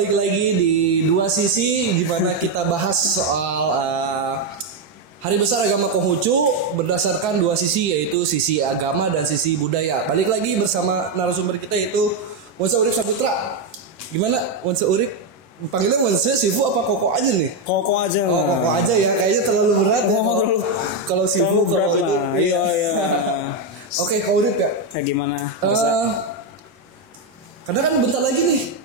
balik lagi di Dua Sisi, di mana kita bahas soal Hari Besar Agama Konghucu berdasarkan dua sisi, yaitu sisi agama dan sisi budaya. Balik lagi bersama narasumber kita yaitu Wonsa Urip Saputra. Gimana Wonsa Urip? Panggilnya Wonsa, Sifu apa Koko aja nih? Koko aja. Oh, Koko aja ya, kayaknya terlalu berat. Kalau Sifu berat kalau itu. lah. Iya. Oke, Kau Urip ya. Kayak gimana? Karena kan bentar lagi nih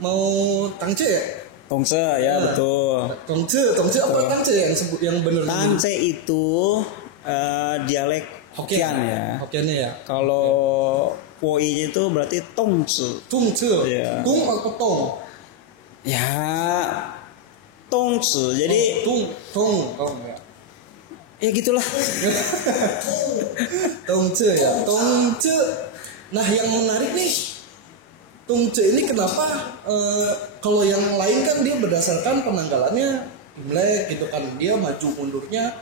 mau Tangce ya? Tongce ya, betul. Tongce apa Tangce yang benar? Tangce itu dialek Hokkien ya. Hokkiannya ya. Kalau Woi itu berarti Tongce. Tongce. Ya. Tung atau tong? Ya, Tongce. Jadi tong ya. Ya gitulah. Tongce ya. Tongce. Nah, yang menarik nih, Tongce ini kenapa kalau yang lain kan dia berdasarkan penanggalannya Imlek gitu kan, dia maju mundurnya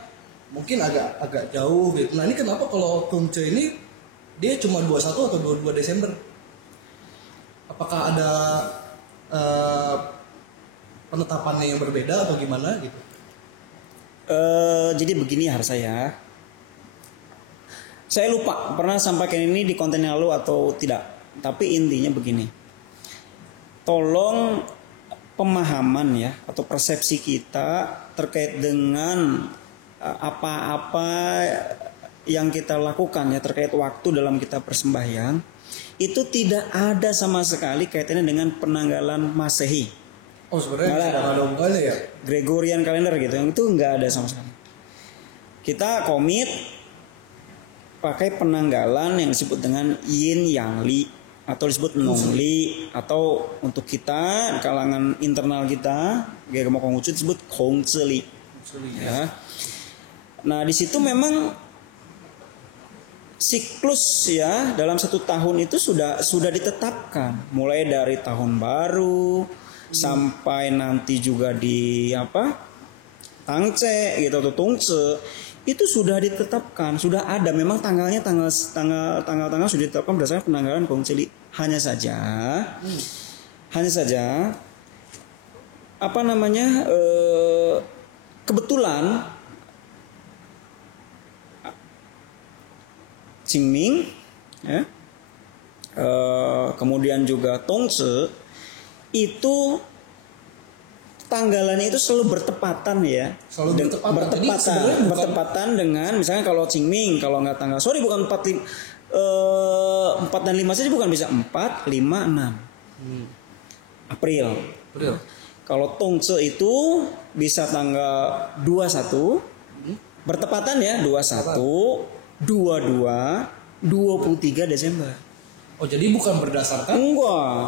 mungkin agak jauh gitu. Nah, ini kenapa kalau Tongce ini dia cuma 21 atau 22 Desember? Apakah ada penetapannya yang berbeda atau gimana gitu? Jadi begini harus saya lupa pernah sampaikan ini di konten yang lalu atau tidak. Tapi intinya begini, tolong pemahaman ya atau persepsi kita terkait dengan apa-apa yang kita lakukan ya terkait waktu dalam kita persembahyang itu tidak ada sama sekali kaitannya dengan penanggalan Masehi. Oh, sebenarnya tidak ada hubungannya ya? Gregorian kalender gitu, yang itu nggak ada sama sekali. Kita komit pakai penanggalan yang disebut dengan Yin Yang Li atau disebut Nong Li, atau untuk kita kalangan internal kita agama Konghucu disebut Kongzi Li. Ya. Nah di situ memang siklus ya dalam satu tahun itu sudah ditetapkan mulai dari tahun baru sampai nanti juga di Tangce gitu atau Tongce itu sudah ditetapkan, sudah ada memang tanggal sudah ditetapkan berdasarkan penanggalan Kongzi Li. Hanya saja kebetulan Qingming ya, kemudian juga Tongce itu tanggalannya itu selalu bertepatan ya. Bertepatan dengan misalnya kalau Qingming kalau nggak tanggal bukan 4 dan 5 saja bukan bisa 4, 5, 6 April. Kalau Tongce itu bisa tanggal 21 bertepatan ya 21, 22, 23 Desember. Oh, jadi bukan berdasarkan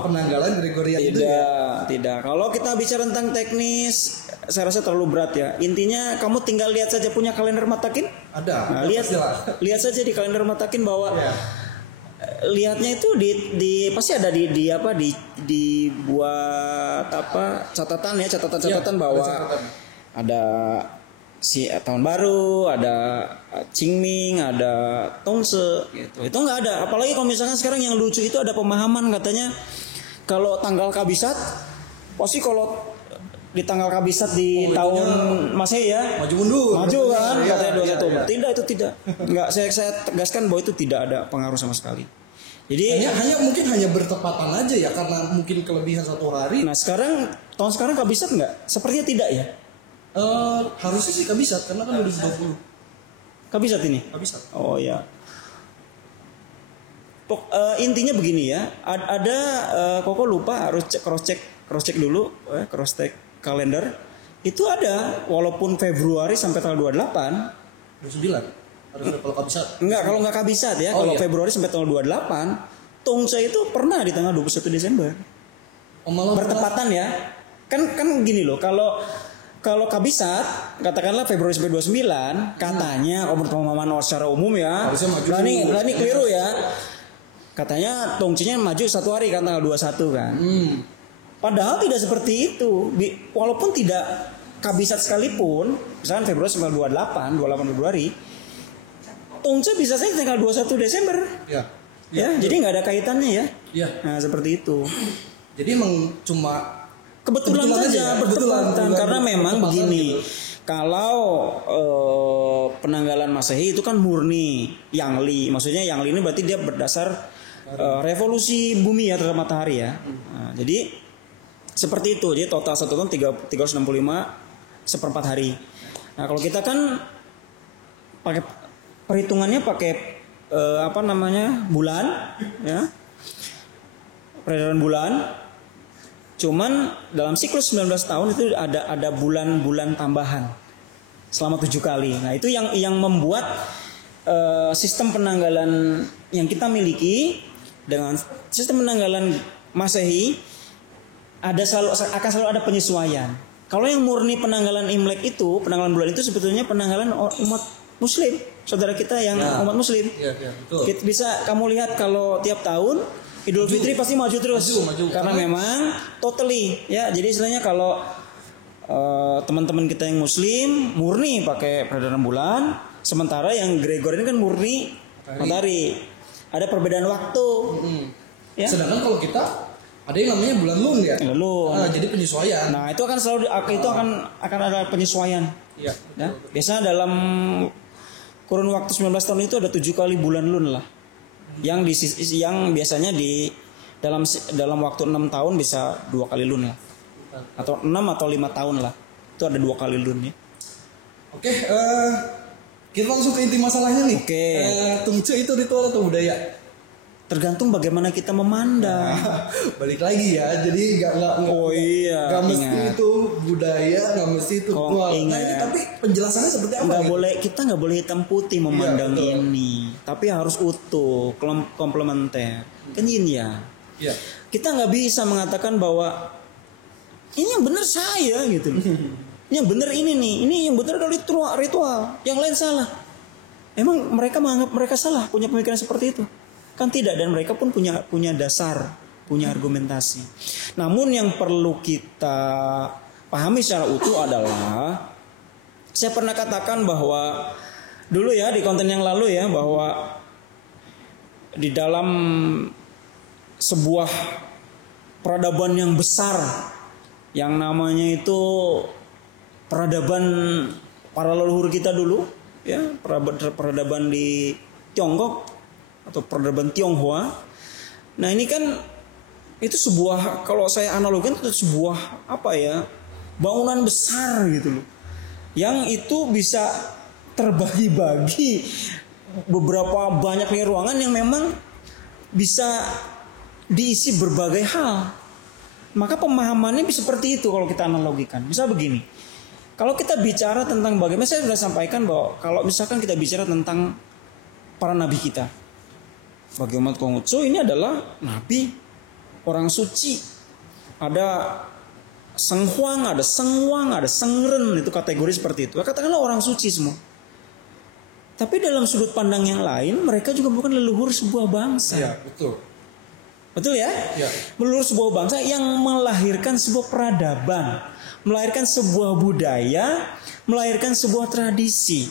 penanggalan Gregorian itu ya? Tidak. Kalau kita bicara tentang teknis, saya rasa terlalu berat ya. Intinya kamu tinggal lihat saja punya kalender Matakin. Ada. Nah, lihat saja di kalender Matakin bahwa lihatnya itu di pasti ada dibuat catatan bahwa ada tahun baru, ada Qingming, ada Tongce gitu. Itu nggak ada. Apalagi kalau misalkan sekarang yang lucu itu ada pemahaman katanya kalau tanggal kabisat pasti kalau di tanggal kabisat di tahun Masehi ya maju kan katanya 21. Tidak, itu tidak. Enggak, saya tegaskan bahwa itu tidak ada pengaruh sama sekali. Jadi mungkin hanya bertepatan aja ya karena mungkin kelebihan satu hari. Nah, tahun sekarang kabisat enggak? Sepertinya tidak ya. Harusnya sih kabisat karena kan 2020. Kabisat ini? Kabisat. Oh ya. Intinya begini ya. Ada Koko lupa harus cross check dulu, cross check kalender. Itu ada walaupun Februari sampai tanggal 28. 29. Harusnya kalau kabisat. Enggak, kalau enggak kabisat ya. Kalau Februari sampai tanggal 28, Tongce itu pernah di tanggal 21 Desember. Bertepatan ya. Kan gini loh, kalau kabisat katakanlah Februari sampai 29 katanya kalau pemahaman secara umum ya berani keliru ya, katanya Tongce-nya maju satu hari kan tanggal 21 kan. Padahal tidak seperti itu. Walaupun tidak kabisat sekalipun, misalkan Februari sampai 28 Februari, Tongce bisa saja tanggal 21 Desember. Ya, jadi nggak ada kaitannya ya. Iya. Nah seperti itu. Jadi emang cuma kebetulan saja bertepatan karena memang begini. Kalau penanggalan Masehi itu kan murni Yangli. Maksudnya Yangli ini berarti dia berdasar revolusi bumi ya terhadap matahari ya. Nah, jadi seperti itu. Jadi total 1 tahun 365 seperempat hari. Nah, kalau kita kan pakai perhitungannya pakai bulan ya. Peredaran bulan. Cuman dalam siklus 19 tahun itu ada bulan-bulan tambahan selama 7 kali. Nah, itu yang membuat sistem penanggalan yang kita miliki dengan sistem penanggalan Masehi akan selalu ada penyesuaian. Kalau yang murni penanggalan Imlek itu, penanggalan bulan itu sebetulnya penanggalan umat Muslim, saudara kita yang umat Muslim. Betul. Bisa kamu lihat kalau tiap tahun Idul Fitri pasti maju terus, karena memang totally ya. Jadi istilahnya kalau teman-teman kita yang Muslim murni pakai peredaran bulan, sementara yang Gregorian kan murni matahari. Ada perbedaan waktu. Ya? Sedangkan kalau kita ada yang namanya bulan Lun ya. Jadi penyesuaian. Nah, itu akan selalu akan ada penyesuaian. Ya. Biasanya dalam kurun waktu 19 tahun itu ada 7 kali bulan Lun lah. Yang biasanya di dalam waktu 6 tahun bisa 2 kali Lun lah. Atau 6 atau 5 tahun lah. Itu ada 2 kali Lun ya. Oke, kita langsung ke inti masalahnya nih. Tungce itu ritual atau budaya? Tergantung bagaimana kita memandang. Balik lagi ya, jadi nggak mesti itu budaya, nggak mesti itu ritual. Nah, ini tapi penjelasannya seperti apa? Kita nggak boleh hitam putih memandang ini, tapi harus utuh, komplementer. Kan ini ya. Kita nggak bisa mengatakan bahwa ini yang benar saya gitu. Ini yang benar ini nih, ini yang benar adalah ritual, yang lain salah. Emang mereka menganggap mereka salah, punya pemikiran seperti itu? Kan tidak, dan mereka pun punya dasar, punya argumentasi. Namun yang perlu kita pahami secara utuh adalah, saya pernah katakan bahwa dulu ya di konten yang lalu ya, bahwa di dalam sebuah peradaban yang besar yang namanya itu peradaban para leluhur kita dulu ya, peradaban di Tiongkok atau peradaban Tionghoa. Nah, ini kan itu sebuah, kalau saya analogikan itu sebuah bangunan besar gitu loh, yang itu bisa terbagi-bagi beberapa banyaknya ruangan yang memang bisa diisi berbagai hal. Maka pemahamannya bisa seperti itu kalau kita analogikan. Misal begini, kalau kita bicara tentang bagaimana, saya sudah sampaikan bahwa kalau misalkan kita bicara tentang para nabi kita, bagaimana Konghucu ini adalah nabi, orang suci. Ada Seng Huang, ada Seng Wang, ada Seng Ren, itu kategori seperti itu. Katakanlah orang suci semua. Tapi dalam sudut pandang yang lain, mereka juga bukan leluhur sebuah bangsa. Iya, betul. Betul ya? Leluhur sebuah bangsa yang melahirkan sebuah peradaban, melahirkan sebuah budaya, melahirkan sebuah tradisi.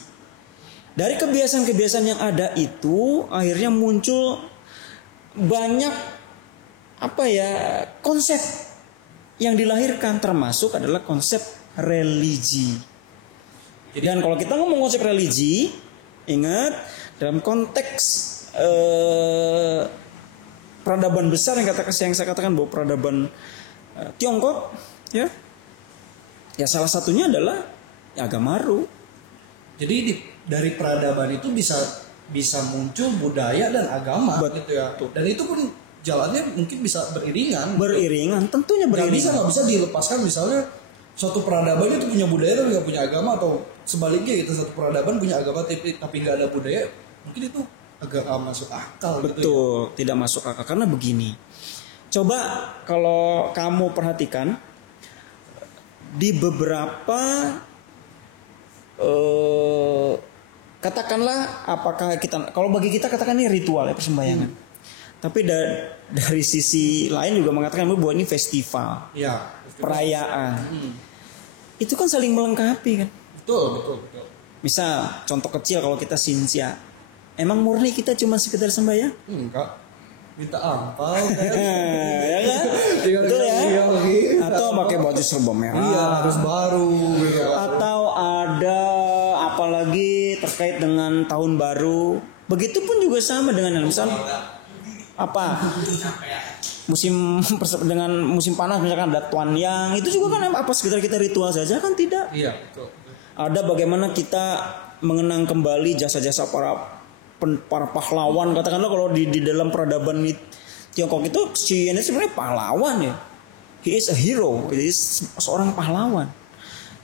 Dari kebiasaan-kebiasaan yang ada itu akhirnya muncul banyak konsep yang dilahirkan, termasuk adalah konsep religi. Dan kalau kita ngomong konsep religi, ingat dalam konteks peradaban besar yang saya katakan bahwa peradaban Tiongkok ya salah satunya adalah agama Ru. Jadi dari peradaban itu bisa muncul budaya dan agama gitu ya. Dan itu pun jalannya mungkin bisa beriringan, tentunya beriringan. Nggak bisa dilepaskan, misalnya suatu peradaban itu punya budaya dan nggak punya agama, atau sebaliknya gitu, satu peradaban punya agama tapi nggak ada budaya, mungkin itu agak masuk akal. Betul, gitu ya. Tidak masuk akal karena begini. Coba kalau kamu perhatikan di beberapa katakanlah, apakah kita, kalau bagi kita katakan ini ritual ya, persembayangan. Tapi dari sisi lain juga mengatakan bahwa ini festival, perayaan. Itu kan saling melengkapi kan. Betul. Misal contoh kecil, kalau kita Xinjia, emang murni kita cuma sekedar sembahyang? Enggak. Minta ampau kan. Ya kan? Betul ya. Atau pakai baju serba merah. Iya, harus baru. Gitu. Atau ada apalagi terkait dengan tahun baru. Begitupun juga sama dengan misal apa musim dengan musim panas misalkan ada Tuan Yang, itu juga kan apa sekedar kita ritual saja kan tidak. Iya, betul. Ada bagaimana kita mengenang kembali jasa-jasa para pahlawan, katakanlah kalau di dalam peradaban Tiongkok itu Xi Yan itu sebenarnya pahlawan ya. He is a hero, he is seorang pahlawan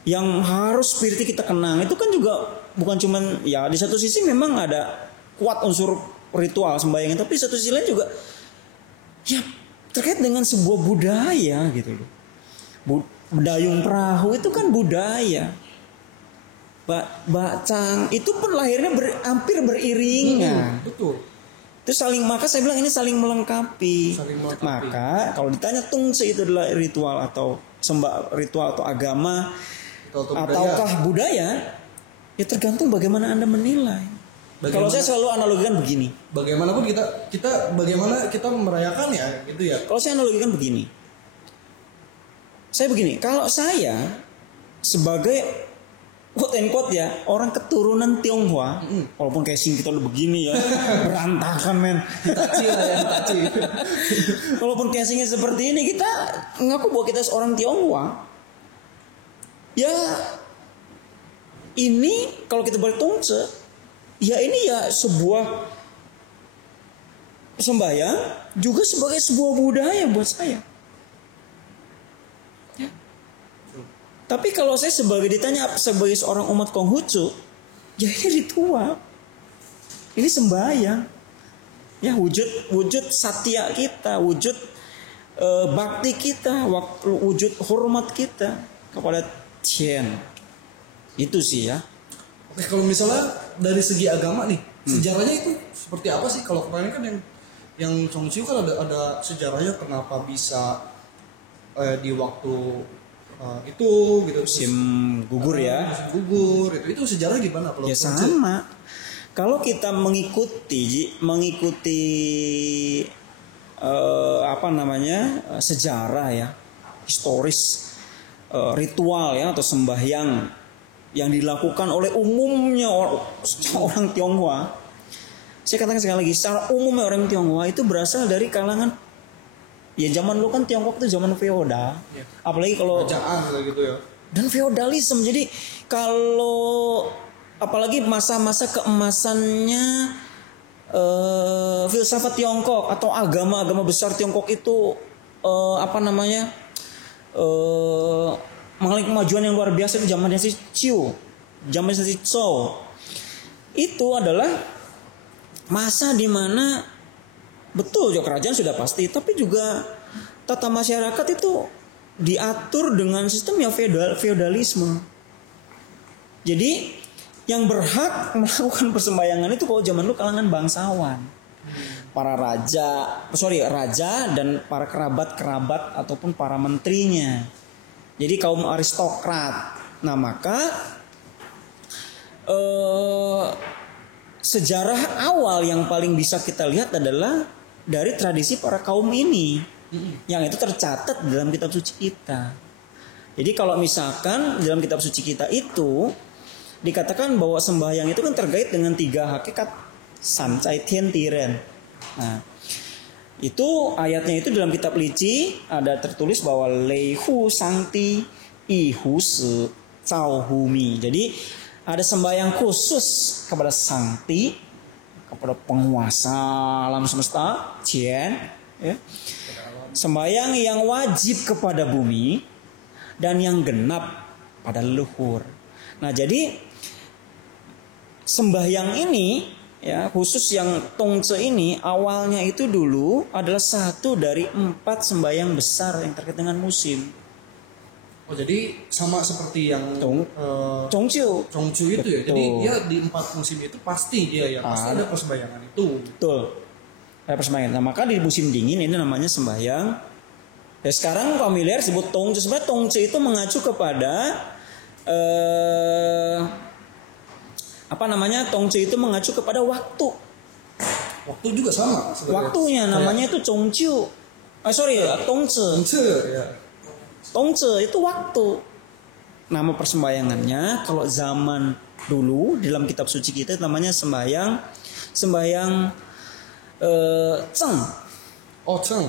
yang harus spiritnya kita kenang. Itu kan juga bukan cuman ya di satu sisi memang ada kuat unsur ritual sembahyang, tapi di satu sisi lain juga ya terkait dengan sebuah budaya gitu loh. Dayung perahu itu kan budaya. Bacang itu pun lahirnya hampir beriringan. Betul. Itu maka saya bilang ini saling melengkapi. Maka kalau ditanya Tongce itu adalah ritual atau ritual atau agama ataukah budaya, ya tergantung bagaimana Anda menilai. Kalau saya selalu analogikan begini. Bagaimanapun bagaimana kita merayakan ya gitu ya. Kalau saya analogikan begini. Saya begini, kalau saya sebagai quote and quote ya, orang keturunan Tionghoa, walaupun casing kita udah begini ya, berantakan men. Hitachi. Walaupun casingnya seperti ini, kita ngaku bahwa kita seorang Tionghoa. Ya, ini kalau kita balik Tongce, ya ini ya sebuah sembahyang juga sebagai sebuah budaya buat saya. Tapi kalau saya ditanya sebagai seorang umat Konghucu, ya ini ritual, ini sembahyang, ya wujud satya kita, wujud bakti kita, wujud hormat kita kepada Tian. Itu sih ya. Oke, kalau misalnya dari segi agama nih, sejarahnya itu seperti apa sih? Kalau kemarin kan yang Chongqiu kan ada sejarahnya kenapa bisa di waktu itu gitu musim gugur ya. Musim gugur itu sejarah gimana kalau ya sama. Kalau kita mengikuti sejarah ya, historis, ritual ya atau sembahyang yang dilakukan oleh umumnya orang Tionghoa. Saya katakan sekali lagi, secara umumnya orang Tionghoa itu berasal dari kalangan. Ya zaman dulu kan Tiongkok itu zaman feodal, ya. Apalagi kalau kerajaan gitu ya. Dan feodalisme. Jadi kalau apalagi masa-masa keemasannya filsafat Tiongkok atau agama-agama besar Tiongkok itu mengalami kemajuan yang luar biasa itu zaman dinasti Qing, zaman dinasti Zhou. Itu adalah masa di mana betul ya kerajaan sudah pasti, tapi juga tata masyarakat itu diatur dengan sistem yang feodalisme. Jadi yang berhak melakukan persembahyangan itu kalau zaman dulu kalangan bangsawan, para raja dan para kerabat ataupun para menterinya. Jadi kaum aristokrat. Nah maka sejarah awal yang paling bisa kita lihat adalah dari tradisi para kaum ini yang itu tercatat dalam kitab suci kita. Jadi kalau misalkan dalam kitab suci kita itu dikatakan bahwa sembahyang itu kan terkait dengan 3 hakikat San Cai Tian Tiren. Nah, itu ayatnya itu dalam kitab Lici ada tertulis bahwa Lei Hu Sangti I Hu Se Cao Hu Mi. Jadi ada sembahyang khusus kepada Sangti, kepada penguasa alam semesta Tian, ya. Sembahyang yang wajib kepada bumi dan yang genap pada leluhur. Nah jadi sembahyang ini ya khusus yang Tongce ini awalnya itu dulu adalah satu dari 4 sembahyang besar yang terkait dengan musim. Oh jadi sama seperti yang Chongqiu itu ya. Jadi dia di 4 musim itu pasti dia ya pasti ada persembahyangan itu. Betul. Ada persembahyangan. Nah maka di musim dingin ini namanya sembahyang. Ya sekarang familiar sebut Tongce. Sebenarnya Tongce itu mengacu kepada Tongce itu mengacu kepada waktu. Waktu juga sama. Waktunya namanya itu Chongqiu. Tongce. Tongce ya. Tongce itu waktu. Nama persembahyangannya kalau zaman dulu dalam kitab suci kita namanya sembahyang Ceng. Oh, Ceng.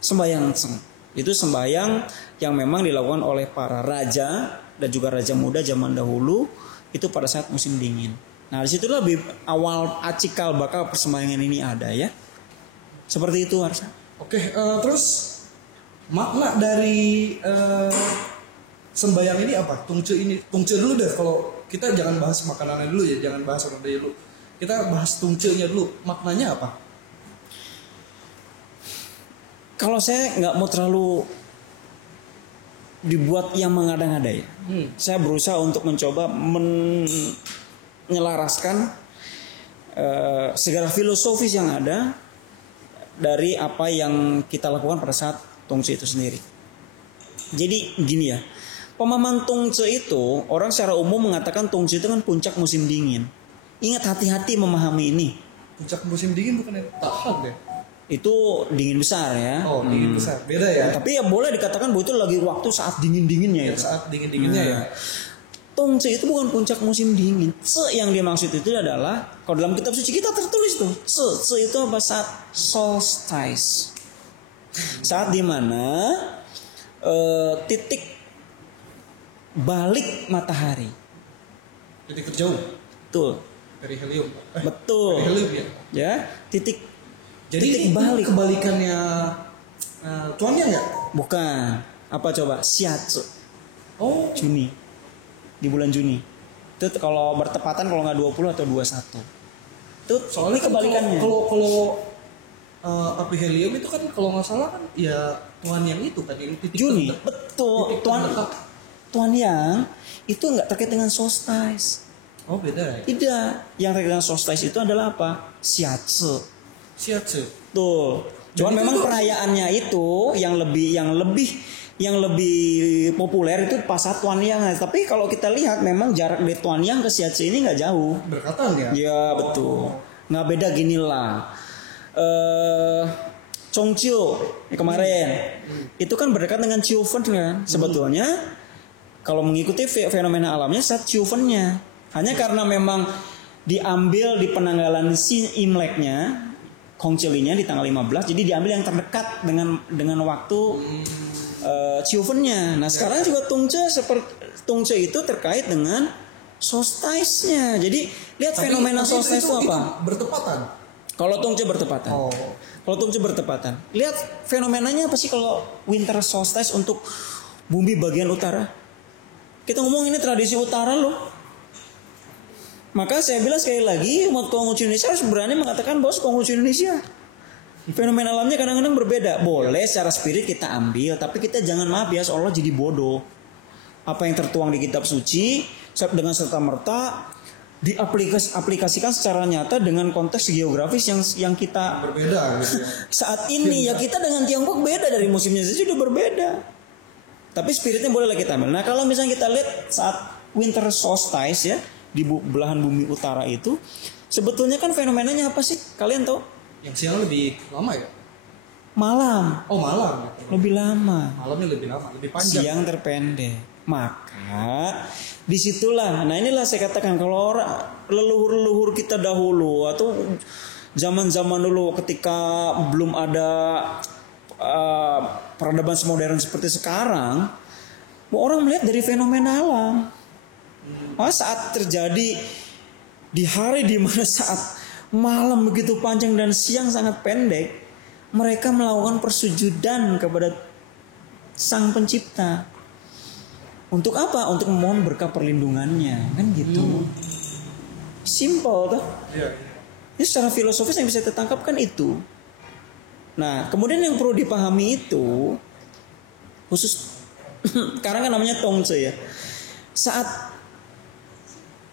Sembahyang Ceng. Itu sembahyang yang memang dilakukan oleh para raja dan juga raja muda zaman dahulu itu pada saat musim dingin. Nah, disitulah lebih awal cikal bakal persembahyangan ini ada ya. Seperti itu harusnya. Oke, terus makna dari sembahyang ini apa? Tungce ini, tungce dulu deh. Kalau kita jangan bahas makanannya dulu ya, jangan bahas orang dulu. Kita bahas tungcenya dulu. Maknanya apa? Kalau saya nggak mau terlalu dibuat yang mengada-ngada ya. Saya berusaha untuk mencoba menyelaraskan segala filosofis yang ada dari apa yang kita lakukan pada saat tongce itu sendiri. Jadi gini ya, pemahaman tongce itu orang secara umum mengatakan tongce itu kan puncak musim dingin. Ingat, hati-hati memahami ini. Puncak musim dingin bukan tahan deh. Itu dingin besar ya. Oh, dingin besar. Beda ya. Tapi ya boleh dikatakan bahwa itu lagi waktu saat dingin-dinginnya ya. Saat dingin-dinginnya ya. Tongce itu bukan puncak musim dingin. Ce yang dimaksud itu adalah kalau dalam kitab suci kita tertulis tuh. Ce itu apa? Saat solstice. Saat dimana titik balik matahari. Titik terjauh. Betul. Perihelium. Betul. Perihelium ya. Ya, titik. Jadi titik balik. Kebalikannya tuannya nggak? Bukan. Apa coba? Shiatsu. Oh. Juni. Di bulan Juni. Itu kalau bertepatan kalau nggak 20 atau 21. Itu soalnya kebalikannya. Kalau perihelium itu kan kalau nggak salah kan ya tuan yang itu kan yang titik Juni. Betul. Tuan yang itu nggak terkait dengan solstice. Oh, beda ya? Tidak. Yang terkait dengan solstice itu adalah apa? Shiatsu. Tuh. Cuman memang perayaannya itu yang lebih populer itu pas saat Tuan Yang. Tapi kalau kita lihat memang jarak dari Tuan Yang ke Shiatsu ini nggak jauh. Berdekatan ya? Iya betul. Nggak beda gini lah. Chongqiu kemarin itu kan berdekatan dengan Chiufen kan. Sebetulnya kalau mengikuti fenomena alamnya saat Chiufen-nya. Hanya karena memang diambil di penanggalan Imleknya, Kongcilinya di tanggal 15, jadi diambil yang terdekat dengan waktu Chiufen-nya. Nah sekarang juga Tongce itu terkait dengan solstice-nya. Jadi lihat fenomena solstice itu apa? Bertepatan. Kalau Tongce bertepatan. Oh. Kalau Tongce bertepatan. Lihat fenomenanya apa sih kalau winter solstice untuk bumi bagian utara? Kita ngomong ini tradisi utara loh. Maka saya bilang sekali lagi, umat Konghucu Indonesia harus berani mengatakan bahwa Konghucu Indonesia fenomena alamnya kadang-kadang berbeda. Boleh secara spirit kita ambil, tapi kita jangan maaf ya seolah jadi bodoh. Apa yang tertuang di kitab suci dengan serta-merta diaplikasikan secara nyata dengan konteks geografis yang kita berbeda gitu ya. Saat ini ya kita dengan Tiongkok beda, dari musimnya saja sudah berbeda. Tapi spiritnya bolehlah kita ambil. Nah kalau misalnya kita lihat saat winter solstice ya di belahan bumi utara itu, sebetulnya kan fenomenanya apa sih? Kalian tahu? Yang siang lebih lama ya? Malam. Oh malam. Lebih lama. Malamnya lebih lama, lebih panjang. Siang terpendek. Maka disitulah. Nah inilah saya katakan kalau orang leluhur kita dahulu atau zaman-zaman dulu ketika belum ada peradaban modern seperti sekarang, orang melihat dari fenomena alam. Saat terjadi di hari di mana saat malam begitu panjang dan siang sangat pendek, mereka melakukan persujudan kepada Sang Pencipta. Untuk apa? Untuk memohon berkah perlindungannya, kan gitu. Simple tuh. Ini secara filosofis yang bisa ditangkap kan itu. Nah, kemudian yang perlu dipahami itu khusus sekarang kan namanya Tongce ya. Saat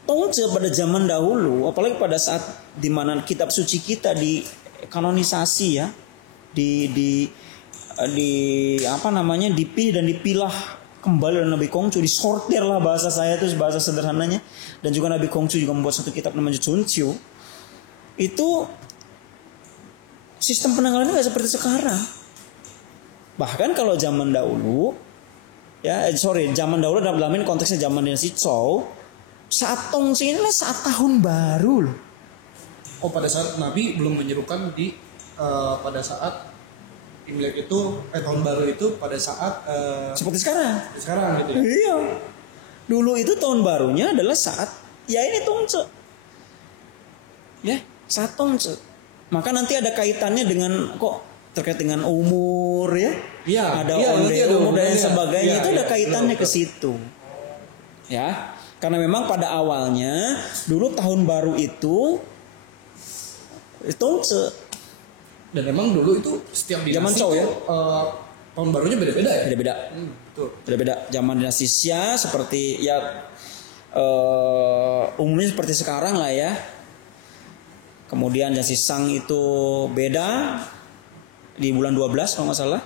Tongce pada zaman dahulu, apalagi pada saat dimana kitab suci kita dikanonisasi ya, di apa namanya, dipilih dan dipilah kembali oleh Nabi Kongcu, disortir lah bahasa saya itu bahasa sederhananya, dan juga Nabi Kongcu juga membuat satu kitab namanya Junqiu. Itu sistem penanggalannya nggak seperti sekarang. Bahkan kalau zaman dahulu Ya, zaman dahulu dalam ini konteksnya zaman dinasti Zhou. Saat Tongzhi ini saat tahun baru loh. Oh, pada saat Nabi belum menyerukan di pada saat Imlek itu tahun baru itu pada saat seperti sekarang. Sekarang gitu ya. Iya. Dulu itu tahun barunya adalah saat ya ini Tongzhi. Ya, saat Tongzhi. Maka nanti ada kaitannya dengan kok terkait dengan umur ya. Iya, ada onde umur dan lain sebagainya itu ada kaitannya betul. ke situ. Ya. Karena memang pada awalnya dulu tahun baru itu Tongzhi. Dan memang dulu itu setiap zaman dinasti Zhou ya. Tahun barunya beda-beda ya. Beda-beda. Betul. Beda-beda. Zaman dinasti Xia seperti ya umumnya seperti sekarang lah ya. Kemudian dinasti Shang itu beda di bulan 12 kalau nggak salah.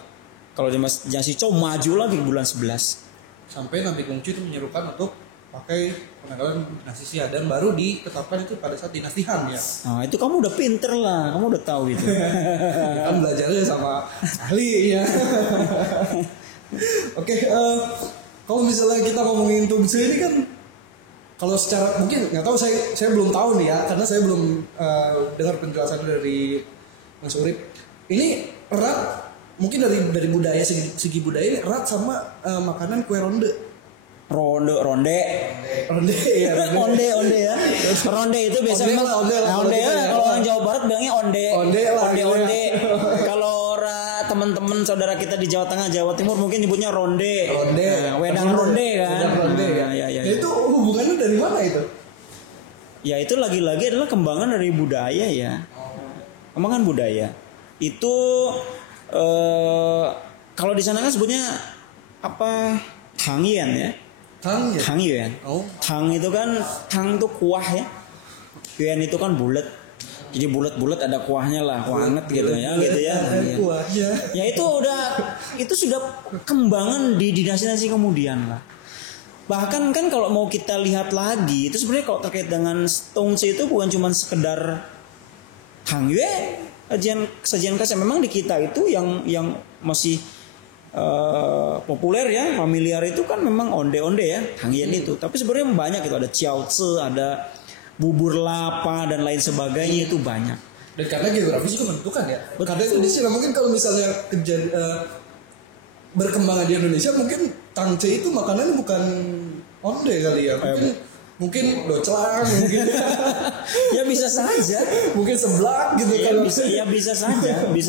Kalau dinasti Zhou maju lagi di bulan 11. Sampai Nabi Gongji itu menyerukan untuk pakai penanggalan dinasti Xia dan baru ditetapkan itu pada saat dinasti Han ya. Nah itu kamu udah pinter lah, kamu udah tahu itu. Kan belajarnya sama ahli ya. Oke, kalau misalnya kita ngomongin Tongzhi ini kan, kalau secara mungkin nggak tahu saya belum tahu nih ya, karena saya belum dengar penjelasan dari Mas Urip. Ini erat mungkin dari budaya segi budaya ini erat sama makanan kue ronde. Ronde ya. onde ya. Ronde itu biasa memang onde ya. Kalau orang Jawa Barat bilangnya onde. Onde. Kalau teman-teman saudara kita di Jawa Tengah, Jawa Timur mungkin nyebutnya ronde. Nah, wedang ronde kan. Wedang ronde ya. Itu hubungannya dari mana itu? Ya itu lagi-lagi adalah kembangan dari budaya ya. Kembangan budaya. Itu kalau di sana kan sebutnya apa? Tangyan ya. Tangyuan. Oh. Tang itu kan tang itu kuah ya. Yuan itu kan bulat. Jadi bulat-bulat ada kuahnya lah, kuah anget gitu ya, gitu ya. Kuahnya. Ya itu sudah kembangan di dinasti-dinasti kemudian lah. Bahkan kan kalau mau kita lihat lagi, itu sebenarnya kalau terkait dengan Tongzhi itu bukan cuma sekedar Tangyuan, sajian khas memang di kita itu yang masih populer ya, familiar itu kan memang onde-onde ya, Tangyan itu. Tapi sebenarnya banyak itu, ada jiaozi, ada bubur lapa dan lain sebagainya, itu banyak. Dan karena geografis itu menentukan ya. Karena Indonesia mungkin kalau misalnya berkembang di Indonesia mungkin tangce itu makanannya bukan onde kali ya. Mungkin docelang mungkin. Ya bisa saja. Mungkin seblak gitu ya, kalau bisa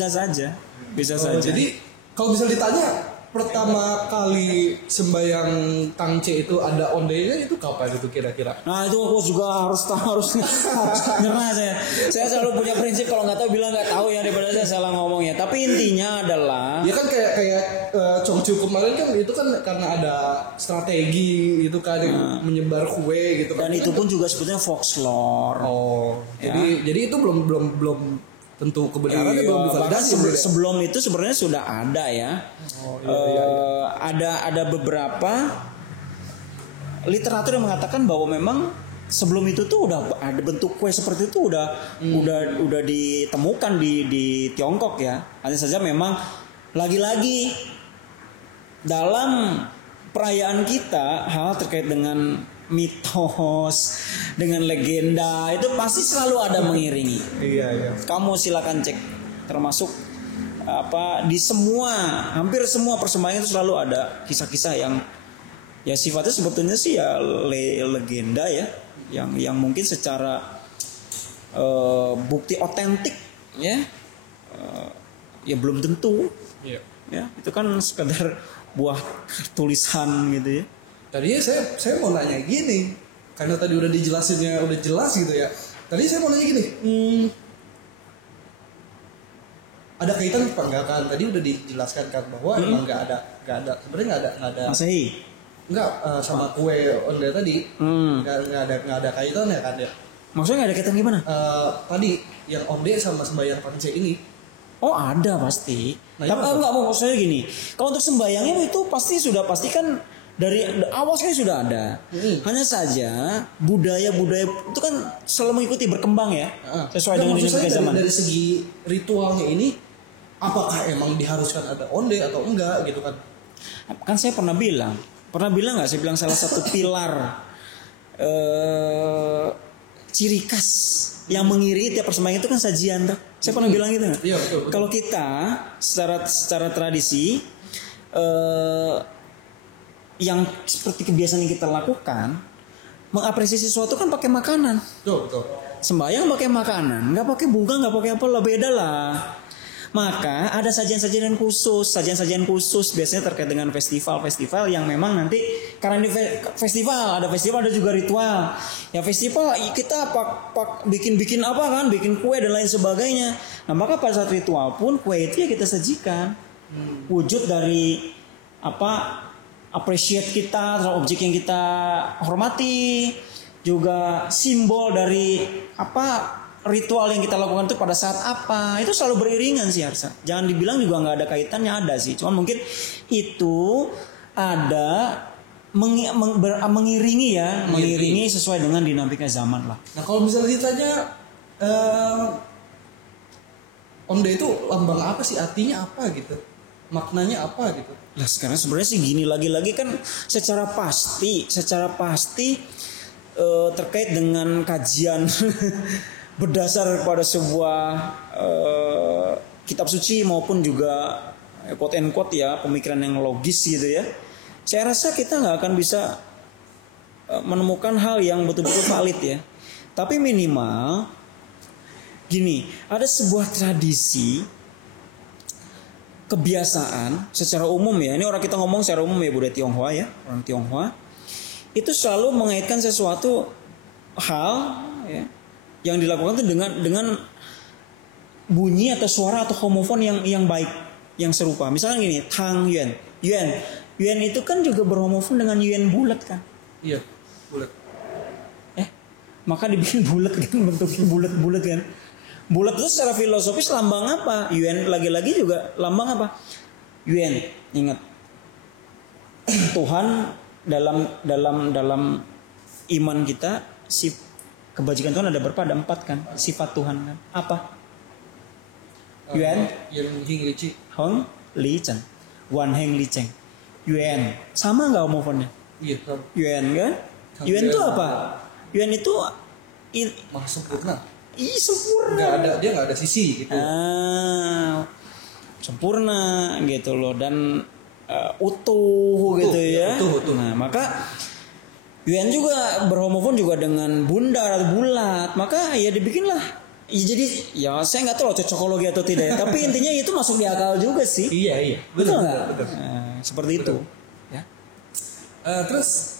saja. Jadi kalau bisa ditanya pertama kali sembahyang tangce itu ada ondenya itu kapan itu kira-kira? Nah itu aku juga harus nyerah saya. Saya selalu punya prinsip kalau nggak tahu bilang nggak tahu ya, daripada saya salah ngomongnya. Tapi intinya adalah ya kan kayak Chongqing kemarin kan itu kan karena ada strategi itu kan menyebar kue gitu kan. Dan itu pun juga sebetulnya folklore. Oh, ya. Jadi itu belum tentu kebenarannya belum divalidasi. Sebelum itu sebenarnya sudah ada ya. Ada beberapa literatur yang mengatakan bahwa memang sebelum itu tuh udah ada bentuk kue seperti itu udah ditemukan di Tiongkok ya. Hanya saja memang lagi-lagi dalam perayaan kita hal terkait dengan mitos, dengan legenda itu pasti selalu ada mengiringi. Iya. Kamu silakan cek, termasuk di hampir semua persembahyaan itu selalu ada kisah-kisah yang ya sifatnya sebetulnya sih ya legenda ya, yang mungkin secara bukti otentik ya ya belum tentu. Iya. Ya itu kan sekedar buah tulisan gitu ya. Tadinya saya mau nanya gini, karena tadi udah dijelasinnya udah jelas gitu ya. Tadi saya mau nanya gini, ada kaitan apa enggak kan? Tadi udah dijelaskan kan bahwa emang nggak ada sebenarnya nggak ada. Masehi? Enggak sama kue onde tadi, nggak ada kaitannya kan ya? Maksudnya nggak ada kaitan gimana? Tadi yang onde sama sembahyang tangce ini. Oh ada pasti. Nah, tapi enggak mau saya gini. Kalau untuk sembahyangnya itu pasti kan dari awal sekali sudah ada. Hanya saja budaya itu kan selalu mengikuti berkembang ya. Sesuai dengan dinamika zaman. Dari segi ritualnya ini, apakah emang diharuskan ada onde atau enggak gitu kan? Kan saya pernah bilang nggak? Saya bilang salah satu pilar ciri khas yang mengiringi tiap persembahyan itu kan sajian tuh. Saya pernah bilang gitu. Iya, betul. Kalau kita secara tradisi yang seperti kebiasaan yang kita lakukan, mengapresiasi sesuatu kan pakai makanan. Betul. Sembahyang pakai makanan, nggak pakai bunga, nggak pakai apa lah, beda lah. Maka ada sajian-sajian khusus biasanya terkait dengan festival yang memang nanti karena ini festival ada juga ritual. Ya festival kita bikin apa kan, bikin kue dan lain sebagainya. Nah maka pada saat ritual pun kue itu ya kita sajikan, wujud dari appreciate kita terhadap objek yang kita hormati, juga simbol dari ritual yang kita lakukan itu pada saat apa, itu selalu beriringan sih Harsa. Jangan dibilang juga nggak ada kaitannya, ada sih. Cuma mungkin itu ada mengiringi sesuai dengan dinamika zaman lah. Nah kalau misalnya ditanya onde itu lambang apa sih, artinya apa gitu, maknanya apa gitu? Nah sekarang sebenarnya sih gini, lagi-lagi kan secara pasti terkait dengan kajian berdasar pada sebuah kitab suci maupun juga quote and quote ya, pemikiran yang logis gitu ya. Saya rasa kita nggak akan bisa menemukan hal yang betul-betul valid ya. Tapi minimal gini, ada sebuah tradisi kebiasaan secara umum ya. Ini orang kita ngomong secara umum ya, budaya Tionghoa ya, orang Tionghoa itu selalu mengaitkan sesuatu hal ya, yang dilakukan itu dengan bunyi atau suara atau homofon yang baik, yang serupa. Misalnya gini, tang yuan itu kan juga berhomofon dengan yuan bulat kan? Iya, bulat. Maka dibikin bulat kan, bentuknya bulat kan? Bulat itu secara filosofis lambang apa? Yuan lagi-lagi juga lambang apa? Yuan, ingat Tuhan dalam iman kita kebajikan Tuhan ada berapa? Ada 4 kan? Sifat Tuhan kan? Apa? Yuan, Hong, Li, Chen, Wan, Heng, Li, Cheng. Yuan, sama nggak homofonnya? Iya. Yuan kan? Yuan itu apa? Yuan itu maha sempurna. Sempurna. Dia nggak ada sisi gitu. Sempurna gitu loh, dan utuh gitu ya. Utuh. Nah maka Yuan juga berhomofon juga dengan bundar atau bulat, maka ya dibikinlah. Ya, jadi ya saya nggak tahu cocokologi atau tidak ya, tapi intinya itu masuk di akal juga sih. Iya. Betul nggak? Seperti itu. Ya. Terus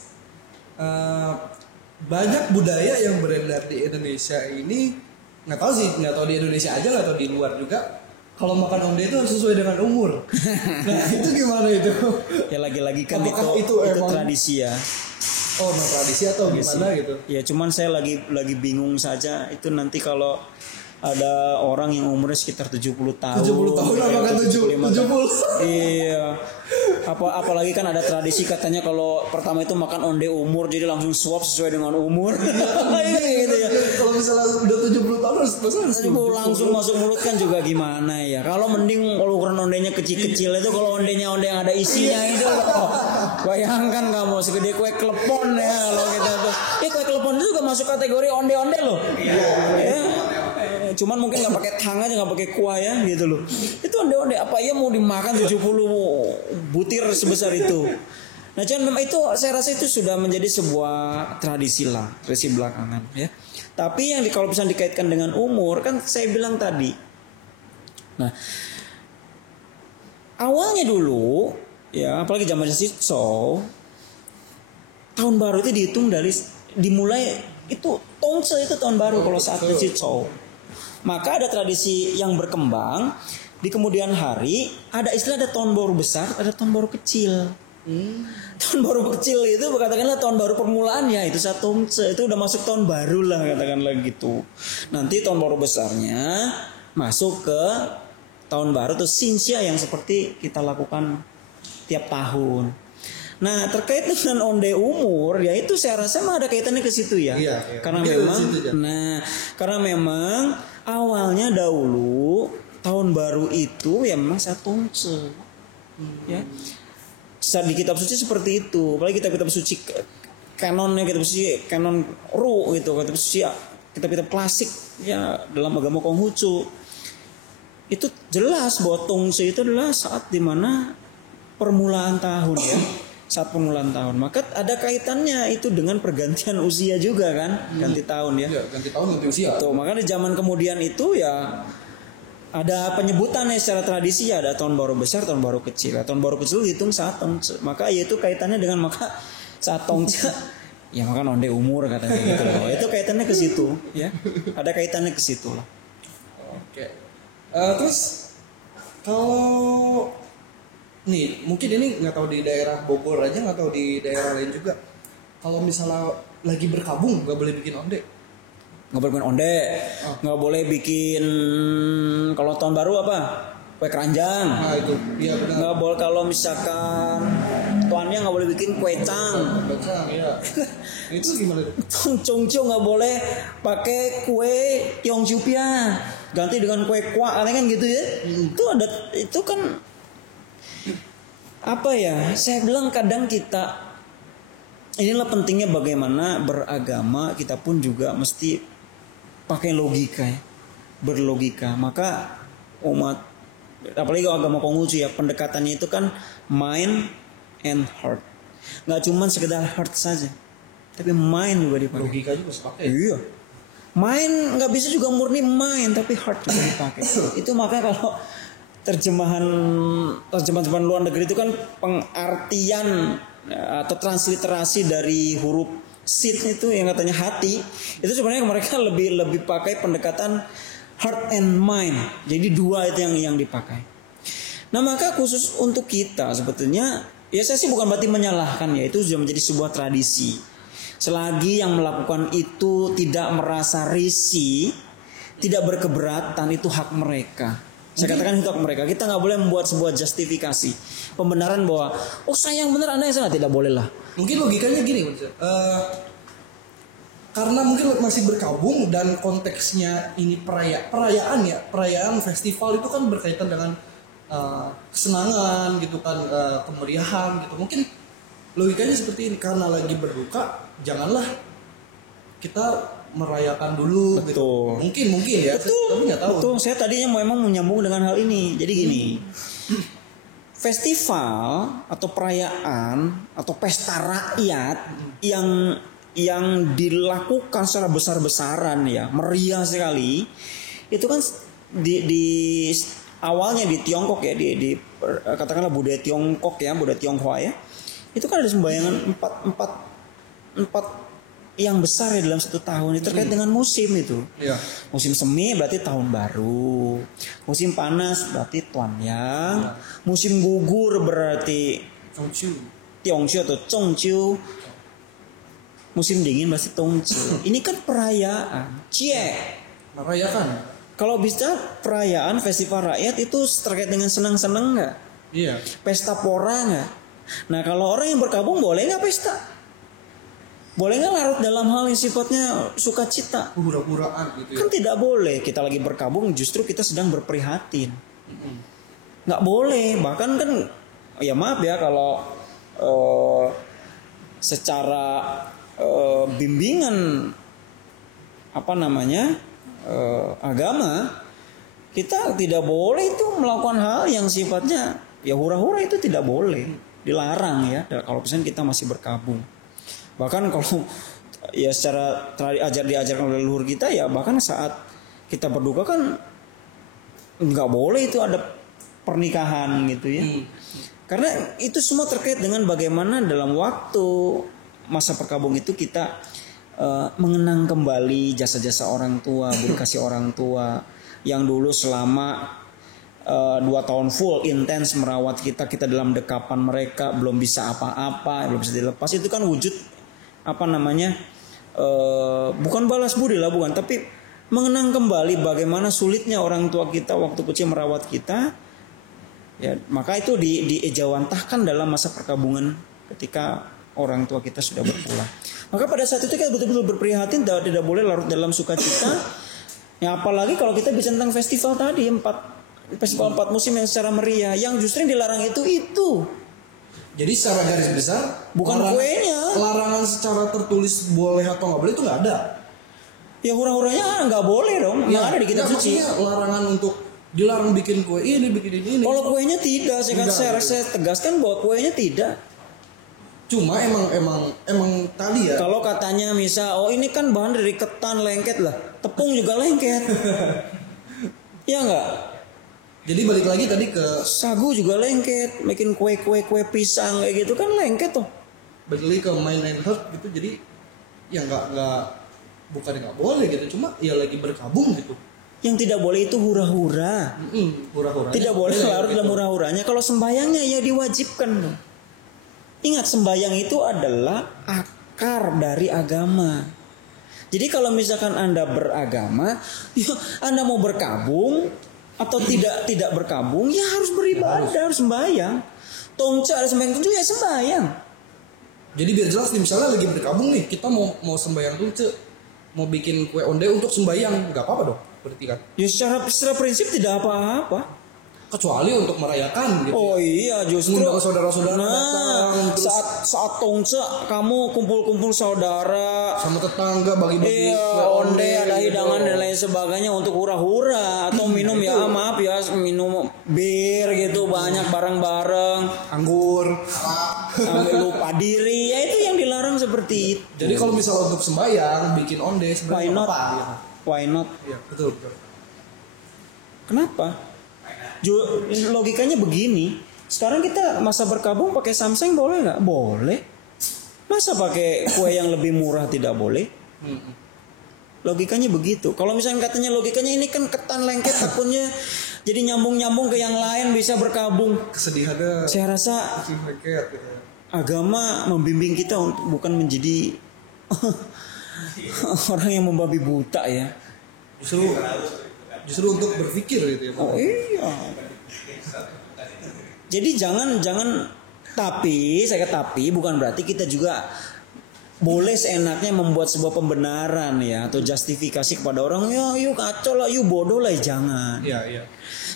banyak budaya yang beredar di Indonesia ini, nggak tahu di Indonesia aja, nggak tahu di luar juga. Kalau makan onde itu harus sesuai dengan umur. Nah itu gimana itu? Ya lagi-lagi kan itu tradisi ya. Oh, tradisi atau gimana gitu? Ya cuman saya lagi bingung saja itu nanti kalau ada orang yang umurnya sekitar 70 tahun. 70 tahun apakah 70? Iya. Apalagi kan ada tradisi katanya kalau pertama itu makan onde umur, jadi langsung swap sesuai dengan umur. Gitu ya. Kalau misalnya udah 70 tahun harus langsung masuk mulut kan juga gimana ya. Kalau mending kalau ukuran ondenya kecil-kecil itu, kalau ondenya onde yang ada isinya itu. Bayangkan kamu segede kue klepon ya kalau kita tuh. Kue klepon itu juga masuk kategori onde-onde loh. Ya. Cuman mungkin nggak pakai tangan, nggak pakai kuah ya gitu loh. Itu onde-onde apa ya mau dimakan 70 butir sebesar itu. Nah cuman itu saya rasa itu sudah menjadi sebuah tradisi belakangan ya. Tapi yang kalau bisa dikaitkan dengan umur kan saya bilang tadi. Nah awalnya dulu ya, apalagi zaman Sitso, tahun baru itu dihitung dimulai itu Tongse itu tahun baru kalau saat Sitso. Maka ada tradisi yang berkembang di kemudian hari, ada tahun baru besar, ada tahun baru kecil. Tahun baru kecil itu katakanlah tahun baru permulaannya itu Tongse, itu udah masuk tahun baru lah katakanlah gitu. Nanti tahun baru besarnya masuk ke tahun baru tuh Xinxia yang seperti kita lakukan tiap tahun. Nah terkait dengan onde umur ya itu saya rasa memang ada kaitannya ke situ ya. Iya. Karena memang awalnya dahulu tahun baru itu ya memang Tongse. Ya. di kitab suci seperti itu. Apalagi kitab-kitab suci kanonnya, kitab suci kanon Ru gitu, kitab suci kitab-kitab klasik ya dalam agama Konghucu. Itu jelas bahwa Tongse itu adalah saat dimana permulaan tahun ya. Saat permulaan tahun. Maka ada kaitannya itu dengan pergantian usia juga kan, ganti tahun ya. Iya, ganti tahun ganti usia. Tuh, maka di zaman kemudian itu ya ada penyebutannya secara tradisi ya, ada tahun baru besar, tahun baru kecil. Tahun baru kecil dihitung saat Tongse. Maka itu kaitannya dengan maka saat Tongse ya maka onde umur katanya gitu loh. Itu kaitannya ke situ ya. Ada kaitannya ke situ lah. Oke. Terus kalau nih mungkin ini nggak tahu di daerah Bogor aja, nggak tahu di daerah lain juga. Kalau misalnya lagi berkabung nggak boleh bikin onde. Nggak boleh bikin onde, nggak boleh bikin kalau tahun baru apa? Kue keranjang. Nah itu, iya benar. Nggak boleh kalau misalkan tuannya nggak boleh bikin kue cang. Kacang, iya. Itu gimana tuh? Congcio nggak boleh pakai kue Yongciupia, ganti dengan kue kwa, kan gitu ya. Itu ada, itu kan apa ya? Saya bilang kadang kita inilah pentingnya bagaimana beragama, kita pun juga mesti pakai logika ya, berlogika. Maka umat, apalagi agama Konghucu ya, pendekatannya itu kan mind and heart. Nggak cuma sekedar heart saja, tapi mind juga dipakai. Logika juga dipakai. Iya. Mind nggak bisa juga murni mind, tapi heart juga dipakai. Itu makanya kalau terjemahan luar negeri itu kan pengartian atau transliterasi dari huruf sin itu yang katanya hati, itu sebenarnya mereka lebih pakai pendekatan heart and mind. Jadi dua itu yang dipakai. Nah maka khusus untuk kita sebetulnya ya saya sih bukan berarti menyalahkan ya, itu sudah menjadi sebuah tradisi. Selagi yang melakukan itu tidak merasa risih, tidak berkeberatan, itu hak mereka. Saya katakan itu hak mereka. Kita nggak boleh membuat sebuah justifikasi, pembenaran bahwa oh saya yang benar, Anda yang salah. Tidak boleh lah. Mungkin logikanya gini, karena mungkin masih berkabung dan konteksnya ini perayaan festival itu kan berkaitan dengan kesenangan gitu kan, kemeriahan gitu. Mungkin logikanya seperti ini, karena lagi berduka janganlah kita merayakan dulu. Betul. Gitu. Mungkin ya. Betul. Tapi nggak tahu. Betul. Saya tadinya memang menyambung dengan hal ini. Jadi gini, festival atau perayaan atau pesta rakyat yang dilakukan secara besar-besaran ya, meriah sekali, itu kan di awalnya di Tiongkok ya, di katakanlah budaya Tiongkok ya, budaya Tionghoa ya, itu kan ada sembayangan empat yang besar ya dalam satu tahun. Itu terkait dengan musim itu. Iya. Musim semi berarti tahun baru. Musim panas berarti Tuanyang. Ya. Musim gugur berarti Tiongqiu atau Zhongqiu. Musim dingin berarti Tongci. Ini kan perayaan. Merayakan. Kalau bisa perayaan festival rakyat itu terkait dengan senang-senang nggak? Iya. Pesta pora nggak? Nah kalau orang yang berkabung boleh nggak pesta? Boleh nggak larut dalam hal yang sifatnya sukacita? Hura-huraan gitu ya. Kan tidak boleh. Kita lagi berkabung justru kita sedang berprihatin. Nggak boleh. Bahkan kan ya maaf ya kalau secara bimbingan agama, kita tidak boleh itu melakukan hal yang sifatnya ya hura-hura, itu tidak boleh, dilarang ya kalau misalnya kita masih berkabung. Bahkan kalau ya secara diajarkan oleh leluhur kita ya, bahkan saat kita berduka kan nggak boleh itu ada pernikahan gitu ya. Karena itu semua terkait dengan bagaimana dalam waktu masa perkabung itu kita mengenang kembali jasa-jasa orang tua, dedikasi orang tua yang dulu selama 2 tahun full intens merawat kita dalam dekapan mereka, belum bisa apa-apa, belum bisa dilepas. Itu kan wujud bukan balas budi lah, bukan, tapi mengenang kembali bagaimana sulitnya orang tua kita waktu kecil merawat kita. Ya, maka itu diejawantahkan dalam masa perkabungan ketika orang tua kita sudah berpulang. Maka pada saat itu kita betul-betul berprihatin, tidak boleh larut dalam sukacita. Ya apalagi kalau kita bisa tentang festival tadi, festival 4 musim yang secara meriah, yang justru yang dilarang itu Jadi secara garis besar bukan kuenya. Larangan secara tertulis boleh atau nggak boleh itu nggak ada. Ya hura-huranya nggak boleh dong. Yang ada di kitab suci. Larangan untuk dilarang bikin kue ini, bikin ini. Kalau kuenya tidak, saya tegaskan bahwa kuenya tidak. Cuma emang tadi ya. Kalau katanya misal, ini kan bahan dari ketan lengket lah, tepung juga lengket. Ya enggak? Jadi balik lagi tadi ke sagu juga lengket, bikin kue pisang kayak gitu kan lengket tuh. Balik lagi ke mind and heart gitu, jadi ya bukan nggak boleh gitu, cuma ya lagi berkabung gitu. Yang tidak boleh itu hura-hura. Hura-huranya. Tidak boleh larut dalam hura-huranya. Kalau sembayangnya ya diwajibkan dong. Ingat, sembayang itu adalah akar dari agama. Jadi kalau misalkan Anda beragama, ya Anda mau berkabung atau tidak berkabung, ya harus beribadah, harus sembahyang. Tongce ada sembahyang tongce ya sembahyang. Jadi biar jelas nih, misalnya lagi berkabung nih, kita mau sembahyang tongce, mau bikin kue onde untuk sembahyang, nggak apa-apa dong, berarti kan? Ya secara prinsip tidak apa-apa. Kecuali untuk merayakan gitu. Oh iya, justru undang saudara-saudara datang, saat tongce kamu kumpul-kumpul saudara sama tetangga bagi-bagi onde, ada hidangan dan lain sebagainya untuk hura-hura atau minum ya maaf ya, minum bir gitu banyak bareng-bareng, anggur, sampai lupa diri, ya itu yang dilarang seperti itu. Jadi kalau misalnya untuk sembahyang bikin onde sebenarnya apa? Why not? Iya, betul. Kenapa? Logikanya begini, sekarang kita masa berkabung pakai Samsung boleh nggak? Boleh. Masa pakai kue yang lebih murah tidak boleh? Logikanya begitu. Kalau misalnya katanya logikanya ini kan ketan lengket, takutnya jadi nyambung ke yang lain bisa berkabung. Kesedihannya. Saya rasa agama membimbing kita untuk bukan menjadi orang yang membabi buta ya. Justru untuk berpikir gitu ya. Oh iya. Jadi jangan tapi bukan berarti kita juga boleh seenaknya membuat sebuah pembenaran ya atau justifikasi kepada orang, ya yuk kacau lah, yuk bodoh lah, jangan. Iya.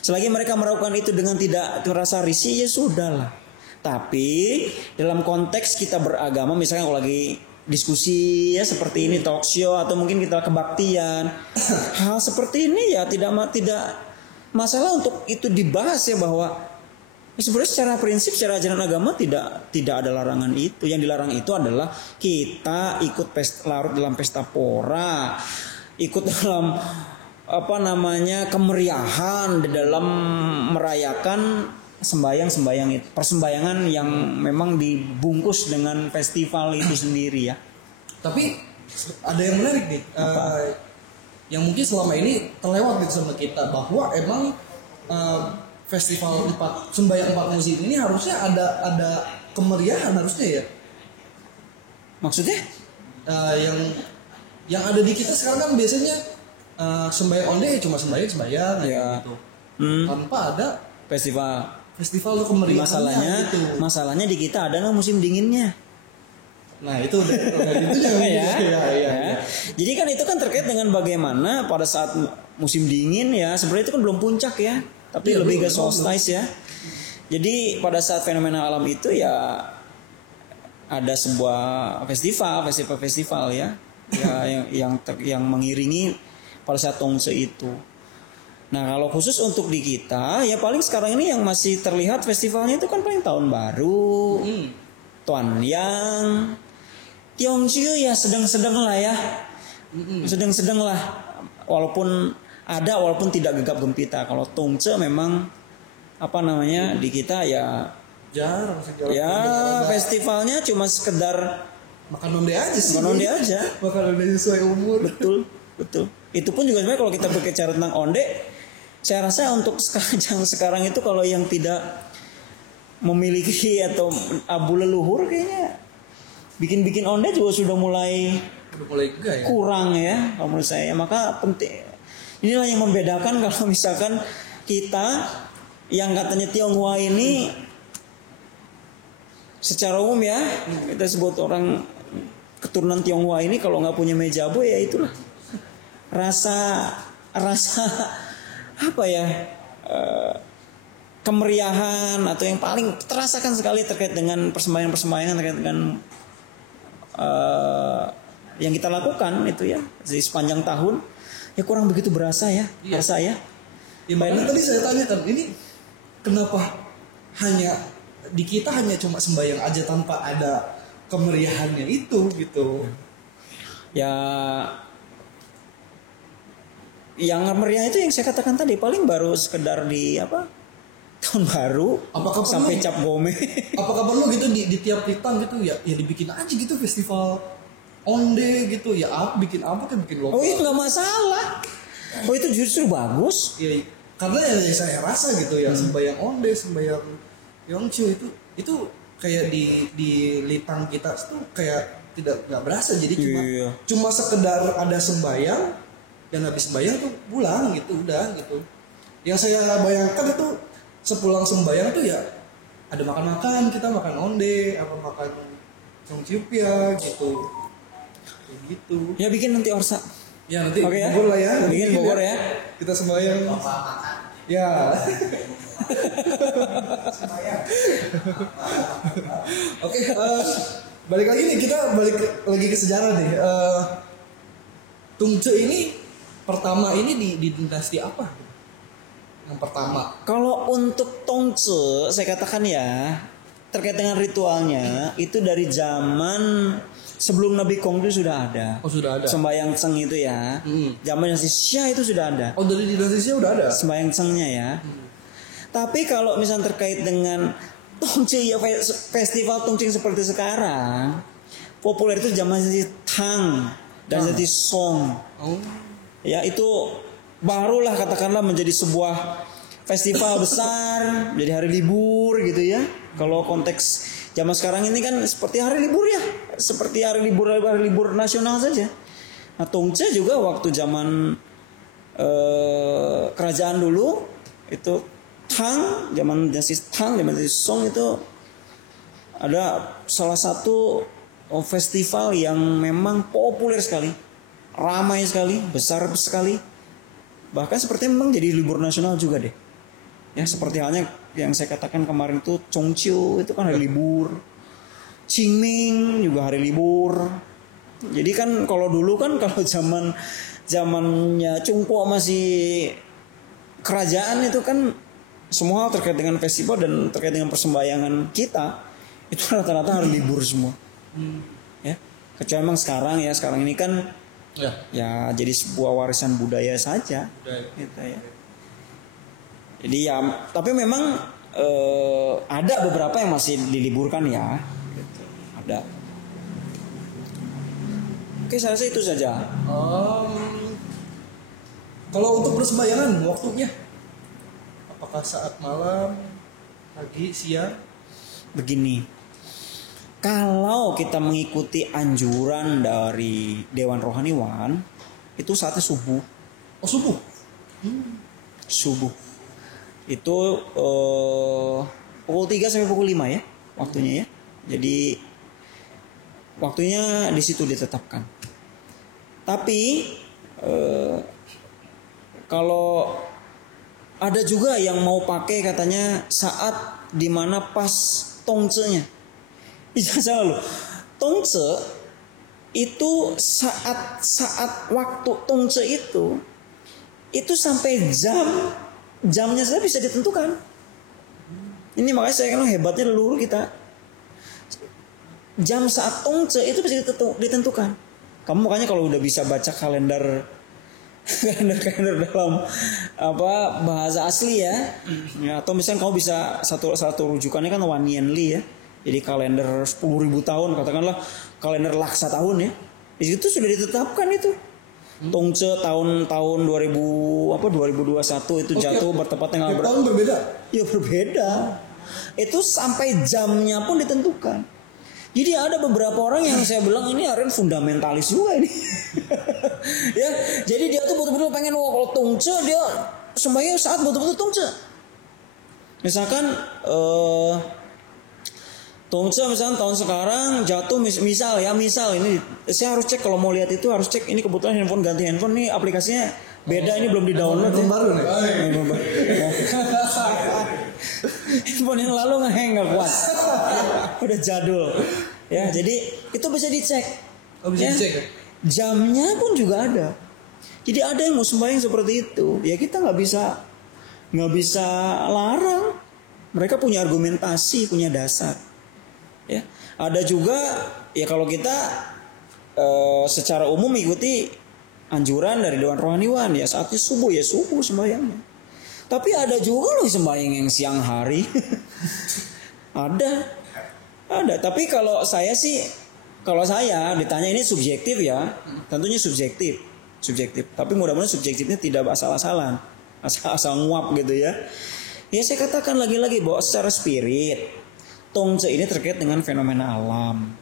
Selagi mereka melakukan itu dengan tidak merasa risih ya sudahlah. Tapi dalam konteks kita beragama, misalnya kalau lagi diskusi ya seperti ini, talk show atau mungkin kita kebaktian, hal seperti ini ya tidak masalah untuk itu dibahas ya, bahwa sebenarnya secara prinsip, secara ajaran agama tidak ada larangan itu. Yang dilarang itu adalah kita ikut larut dalam pesta pora, ikut dalam kemeriahan di dalam merayakan sembayang itu, persembahyangan yang memang dibungkus dengan festival itu sendiri ya. Tapi ada yang menarik nih, yang mungkin selama ini terlewat gitu sama kita, bahwa emang festival sembayang 4 musim ini harusnya ada kemeriahan harusnya ya. Maksudnya? Yang ada di kita sekarang kan biasanya sembayang onde cuma sembayang ya. Gitu. Tanpa ada festival kemeriahannya. Masalahnya di kita ada musim dinginnya. Nah itu ya. Jadi kan itu kan terkait dengan bagaimana pada saat musim dingin ya, sebenarnya itu kan belum puncak ya, tapi lebih ke solstice ya. Jadi pada saat fenomena alam itu ya ada sebuah festival ya, yang mengiringi pada saat tongse itu. Nah kalau khusus untuk di kita ya paling sekarang ini yang masih terlihat festivalnya itu kan paling tahun baru, Tuan Yang, Tiongju ya sedang-sedang lah ya, sedang-sedang lah, walaupun tidak gegap gempita. Kalau Tongce memang di kita ya jarang. Ya festivalnya cuma sekedar makan onde aja sih. Makan onde sesuai umur. Betul. Itu pun juga sebenarnya kalau kita berbicara tentang onde, saya rasa untuk sekarang itu kalau yang tidak memiliki atau abu leluhur kayaknya bikin onde juga sudah mulai kurang ya kalau menurut saya. Maka penting, inilah yang membedakan kalau misalkan kita yang katanya Tionghoa ini secara umum ya, kita sebut orang keturunan Tionghoa ini kalau nggak punya mejabu ya itulah rasa apa ya, kemeriahan atau yang paling terasakan sekali terkait dengan persembayangan terkait dengan yang kita lakukan itu ya di sepanjang tahun ya kurang begitu berasa ya, rasa ya. Ya makanya tadi saya tanyakan ini kenapa hanya di kita hanya cuma sembahyang aja tanpa ada kemeriahannya itu gitu. Ya yang meriah itu yang saya katakan tadi paling baru sekedar di tahun baru sampai cap gome. Apakah perlu gitu di tiap Litang gitu ya dibikin aja gitu festival onde gitu ya bikin apa kan bikin lokal. Oh itu nggak masalah. Oh itu justru bagus. Ya, karena ya saya rasa gitu ya sembahyang onde, sembahyang Yongchu itu kayak di Litang kita tuh kayak nggak berasa jadi cuma sekedar ada sembahyang dan habis sembahyang tuh pulang gitu udah gitu. Yang saya bayangkan itu sepulang sembahyang tuh ya ada makan-makan, kita makan onde apa makan Yongchupia gitu. Kayak gitu. Ya bikin nanti orsa. Ya nanti okay, Bogor lah ya. Bikin Bogor ya. Kita sembahyang. Ya. Oke, balik lagi nih kita balik lagi ke sejarah nih. Tungce ini pertama ini di dinasti apa? Yang pertama. Kalau untuk Tongce saya katakan ya terkait dengan ritualnya itu dari zaman sebelum Nabi Kongju sudah ada. Oh sudah ada. Sembahyang Ceng itu ya. Zaman dinasti Xia itu sudah ada. Oh dari dinasti Xia udah ada. Sembahyang Cengnya ya. Tapi kalau misalnya terkait dengan Tongce ya festival Tongce seperti sekarang populer itu zaman dinasti Tang dan dinasti Song. Oh. Ya itu barulah katakanlah menjadi sebuah festival besar, jadi hari libur gitu ya. Kalau konteks zaman sekarang ini kan seperti hari libur ya, seperti hari libur nasional saja. Nah Tongce juga waktu zaman kerajaan dulu itu Tang, zaman dinasti Tang, zaman dinasti Song itu ada salah satu festival yang memang populer sekali, ramai sekali, besar sekali. Bahkan sepertinya memang jadi libur nasional juga deh. Ya seperti halnya yang saya katakan kemarin itu Chongqiu itu kan hari libur. Qingming juga hari libur. Jadi kan kalau dulu kan kalau zamannya Chungpo masih kerajaan itu kan semua terkait dengan festival dan terkait dengan persembahyangan kita itu rata-rata hari libur semua. Ya. Kecuali memang sekarang ini kan ya jadi sebuah warisan budaya saja gitu ya. Jadi ya tapi memang ada beberapa yang masih diliburkan ya gitu. Ada. Oke saya rasa itu saja. Kalau untuk persembahyangan waktunya apakah saat malam, pagi, siang? Begini, kalau kita mengikuti anjuran dari Dewan Rohaniwan itu saatnya subuh. Oh subuh? Subuh itu pukul 3 sampai pukul 5 ya waktunya ya. Jadi waktunya di situ ditetapkan. Tapi kalau ada juga yang mau pakai katanya saat dimana pas Tongce-nya. Jangan salah loh. Tongce itu saat waktu Tongce itu sampai jamnya saja bisa ditentukan. Ini makanya saya kira hebatnya leluhur kita. Jam saat Tongce itu bisa ditentukan. Kamu makanya kalau udah bisa baca kalender dalam bahasa asli ya, atau misalnya kamu bisa satu rujukannya kan Wannianli ya. Jadi kalender 10.000 tahun katakanlah kalender laksa tahun ya. Di situ sudah ditetapkan itu. Tongce tahun 2021 itu jatuh bertepat tanggal berapa? Tahun berbeda. Ya berbeda. Itu sampai jamnya pun ditentukan. Jadi ada beberapa orang yang saya bilang ini Aren fundamentalis juga ini. Ya, jadi dia tuh betul-betul pengen kalau Tongce dia sembahyang saat betul-betul Tongce. Misalkan Tongce misalkan tahun sekarang jatuh misal ini saya harus cek kalau mau lihat itu harus cek ini kebetulan handphone ganti handphone nih aplikasinya beda ini belum di-download ya. Baru nih. handphone yang lalu nggak kuat. Udah jadul. Ya, jadi itu bisa dicek. Bisa dicek ya? Jamnya pun juga ada. Jadi ada yang mau sembahyang seperti itu. Ya kita nggak bisa larang. Mereka punya argumentasi, punya dasar. Ya, ada juga ya kalau kita secara umum mengikuti anjuran dari Dewan Rohaniwan ya saatnya subuh ya subuh sembahyangnya. Tapi ada juga loh sembahyang yang siang hari. Ada. Tapi kalau saya ditanya ini subjektif ya, tentunya subjektif. Tapi mudah-mudahan subjektifnya tidak asal-asalan, asal nguap gitu ya. Ya saya katakan lagi-lagi bahwa secara spirit Tongce ini terkait dengan fenomena alam.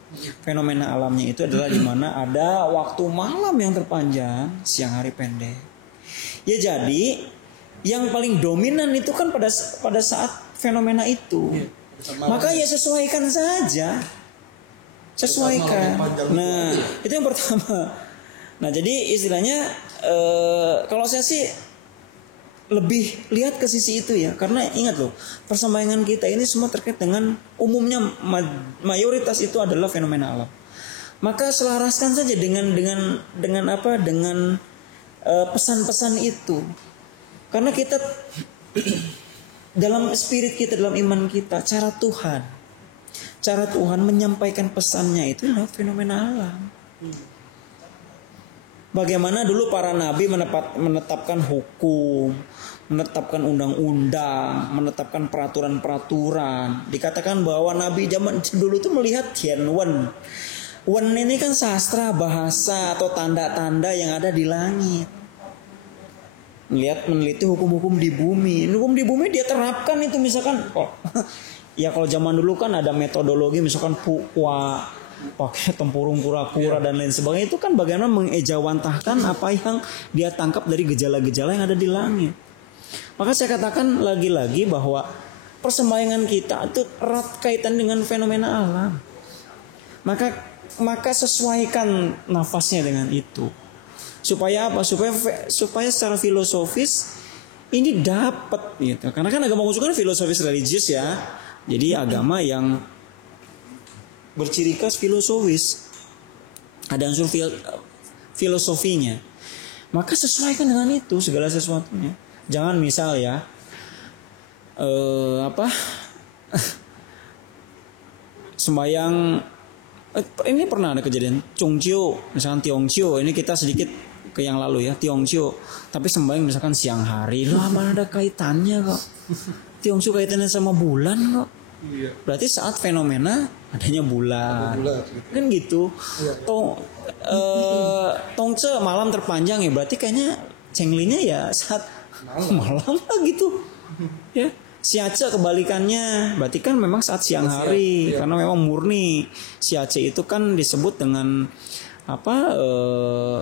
Fenomena alamnya itu adalah di mana ada waktu malam yang terpanjang, siang hari pendek. Ya jadi yang paling dominan itu kan pada saat fenomena itu. Maka ya sesuaikan saja. Sesuaikan. Nah, itu yang pertama. Nah, jadi istilahnya kalau saya sih lebih lihat ke sisi itu ya, karena ingat loh, persembayangan kita ini semua terkait dengan umumnya mayoritas itu adalah fenomena alam. Maka selaraskan saja dengan pesan-pesan itu. Karena kita dalam spirit kita, dalam iman kita, cara Tuhan menyampaikan pesannya itu adalah fenomena alam. Bagaimana dulu para nabi menetapkan hukum, menetapkan undang-undang, menetapkan peraturan-peraturan. Dikatakan bahwa nabi zaman dulu itu melihat tianwen. Wen ini kan sastra, bahasa atau tanda-tanda yang ada di langit. Meneliti hukum-hukum di bumi. Hukum di bumi dia terapkan itu misalkan. Ya kalau zaman dulu kan ada metodologi misalkan pukwa, pakai tempurung kura-kura dan lain sebagainya, itu kan bagaimana mengejawantahkan apa yang dia tangkap dari gejala-gejala yang ada di langit. Maka saya katakan lagi-lagi bahwa persembayangan kita itu erat kaitan dengan fenomena alam. Maka sesuaikan nafasnya dengan itu. Supaya apa? Supaya secara filosofis ini dapat gitu. Karena kan agama khusus kan filosofis religius ya. Jadi agama yang berciri khas filosofis, ada unsur filosofinya. Maka sesuaikan dengan itu segala sesuatunya. Jangan misal ya sembayang ini pernah ada kejadian Chongqiu, misalkan Tiongqiu, ini kita sedikit ke yang lalu ya, Tiongqiu, tapi sembayang misalkan siang hari, lah mana ada kaitannya kok. Tiongqiu kaitannya sama bulan kok. Berarti saat fenomena adanya bulan. Kan gitu. Tongce malam terpanjang ya, berarti kayaknya cenglinya ya saat malam lah gitu. Ya. Siace kebalikannya, berarti kan memang saat siang hari, karena memang murni. Siace itu kan disebut dengan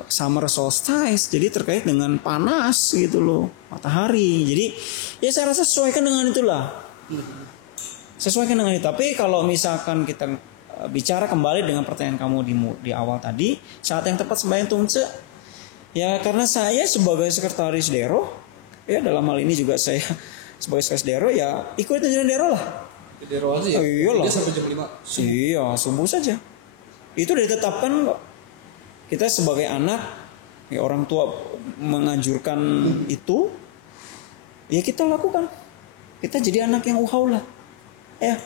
summer solstice, jadi terkait dengan panas gitu loh, matahari. Jadi ya saya rasa sesuaikan dengan itulah. Sesuaikan dengan itu. Tapi kalau misalkan kita bicara kembali dengan pertanyaan kamu di awal tadi, saat yang tepat sembahyang Tongce, ya karena saya sebagai sekretaris Dero, ya dalam hal ini juga saya sebagai sekretaris Dero ya ikut anjuran Dero lah. Dero aja ya. Iyalah. Dia sampai jam 5. Iya, subuh saja. Itu udah ditetapkan kok. Kita sebagai anak, ya orang tua menganjurkan itu, ya kita lakukan. Kita jadi anak yang uhau lah. Ya,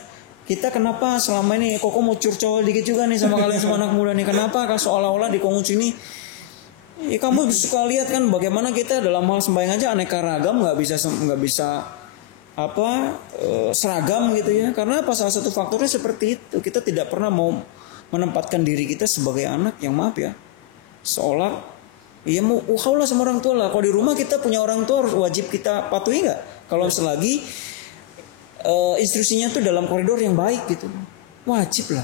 kita kenapa selama ini Koko mau curcol dikit juga nih sama kalian semua anak muda nih. Kenapa seolah-olah di Konghucu ini ya kamu suka lihat kan bagaimana kita dalam hal sembahyang aja aneka ragam, nggak bisa seragam gitu ya. Karena apa? Salah satu faktornya seperti itu. Kita tidak pernah mau menempatkan diri kita sebagai anak yang maaf ya, seolah ya mau uhau lah sama orang tua lah. Kalau di rumah kita punya orang tua wajib kita patuhi nggak? Kalau selagi instruksinya tuh dalam koridor yang baik gitu, wajib lah.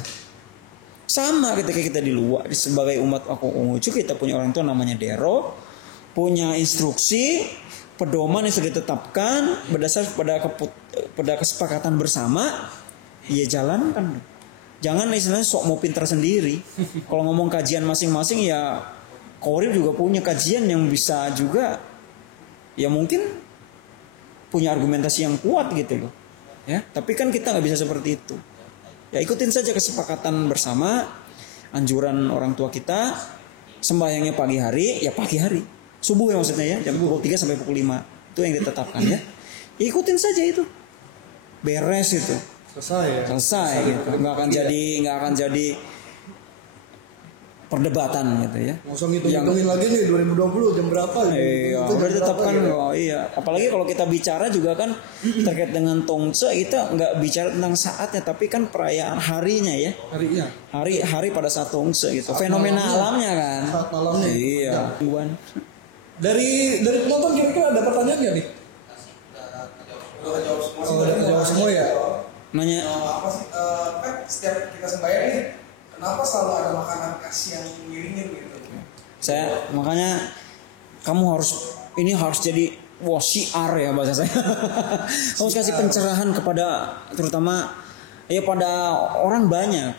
Sama ketika kita di luar sebagai umat Konghucu, kita punya orang tua namanya Dero, punya instruksi pedoman yang sudah ditetapkan berdasar pada kesepakatan bersama, ya jalankan. Jangan istilahnya sok mau pintar sendiri. Kalau ngomong kajian masing-masing ya Koril juga punya kajian yang bisa juga ya mungkin punya argumentasi yang kuat gitu loh. ya. Tapi kan kita nggak bisa seperti itu. Ya ikutin saja kesepakatan bersama, anjuran orang tua kita, sembahyangnya pagi hari, ya pagi hari, subuh ya maksudnya ya, jam pukul 3 sampai pukul 5 itu yang ditetapkan ya. Ikutin saja itu, beres itu. Selesai gitu. Nggak akan jadi perdebatan gitu ya. Masa ngitungin lagi nih 2020 jam berapa gitu. Iya, udah ditetapkan ya. Oh iya. Apalagi kalau kita bicara juga kan terkait dengan Tongce, kita nggak bicara tentang saatnya tapi kan perayaan harinya ya. Harinya. Hari pada saat Tongce gitu. Fenomena alamnya kan. Saat malamnya. Iya. Dari penonton kira-kira ada pertanyaan nggak nih? Udah jawab semua ya. Nanya. Apa sih? Kan setiap kita sembahyang nih, kenapa selalu ada makanan khas yang ngiringin gitu? Makanya kamu harus jadi syiar ya bahasa saya. Kamu harus kasih pencerahan kepada terutama ya pada orang banyak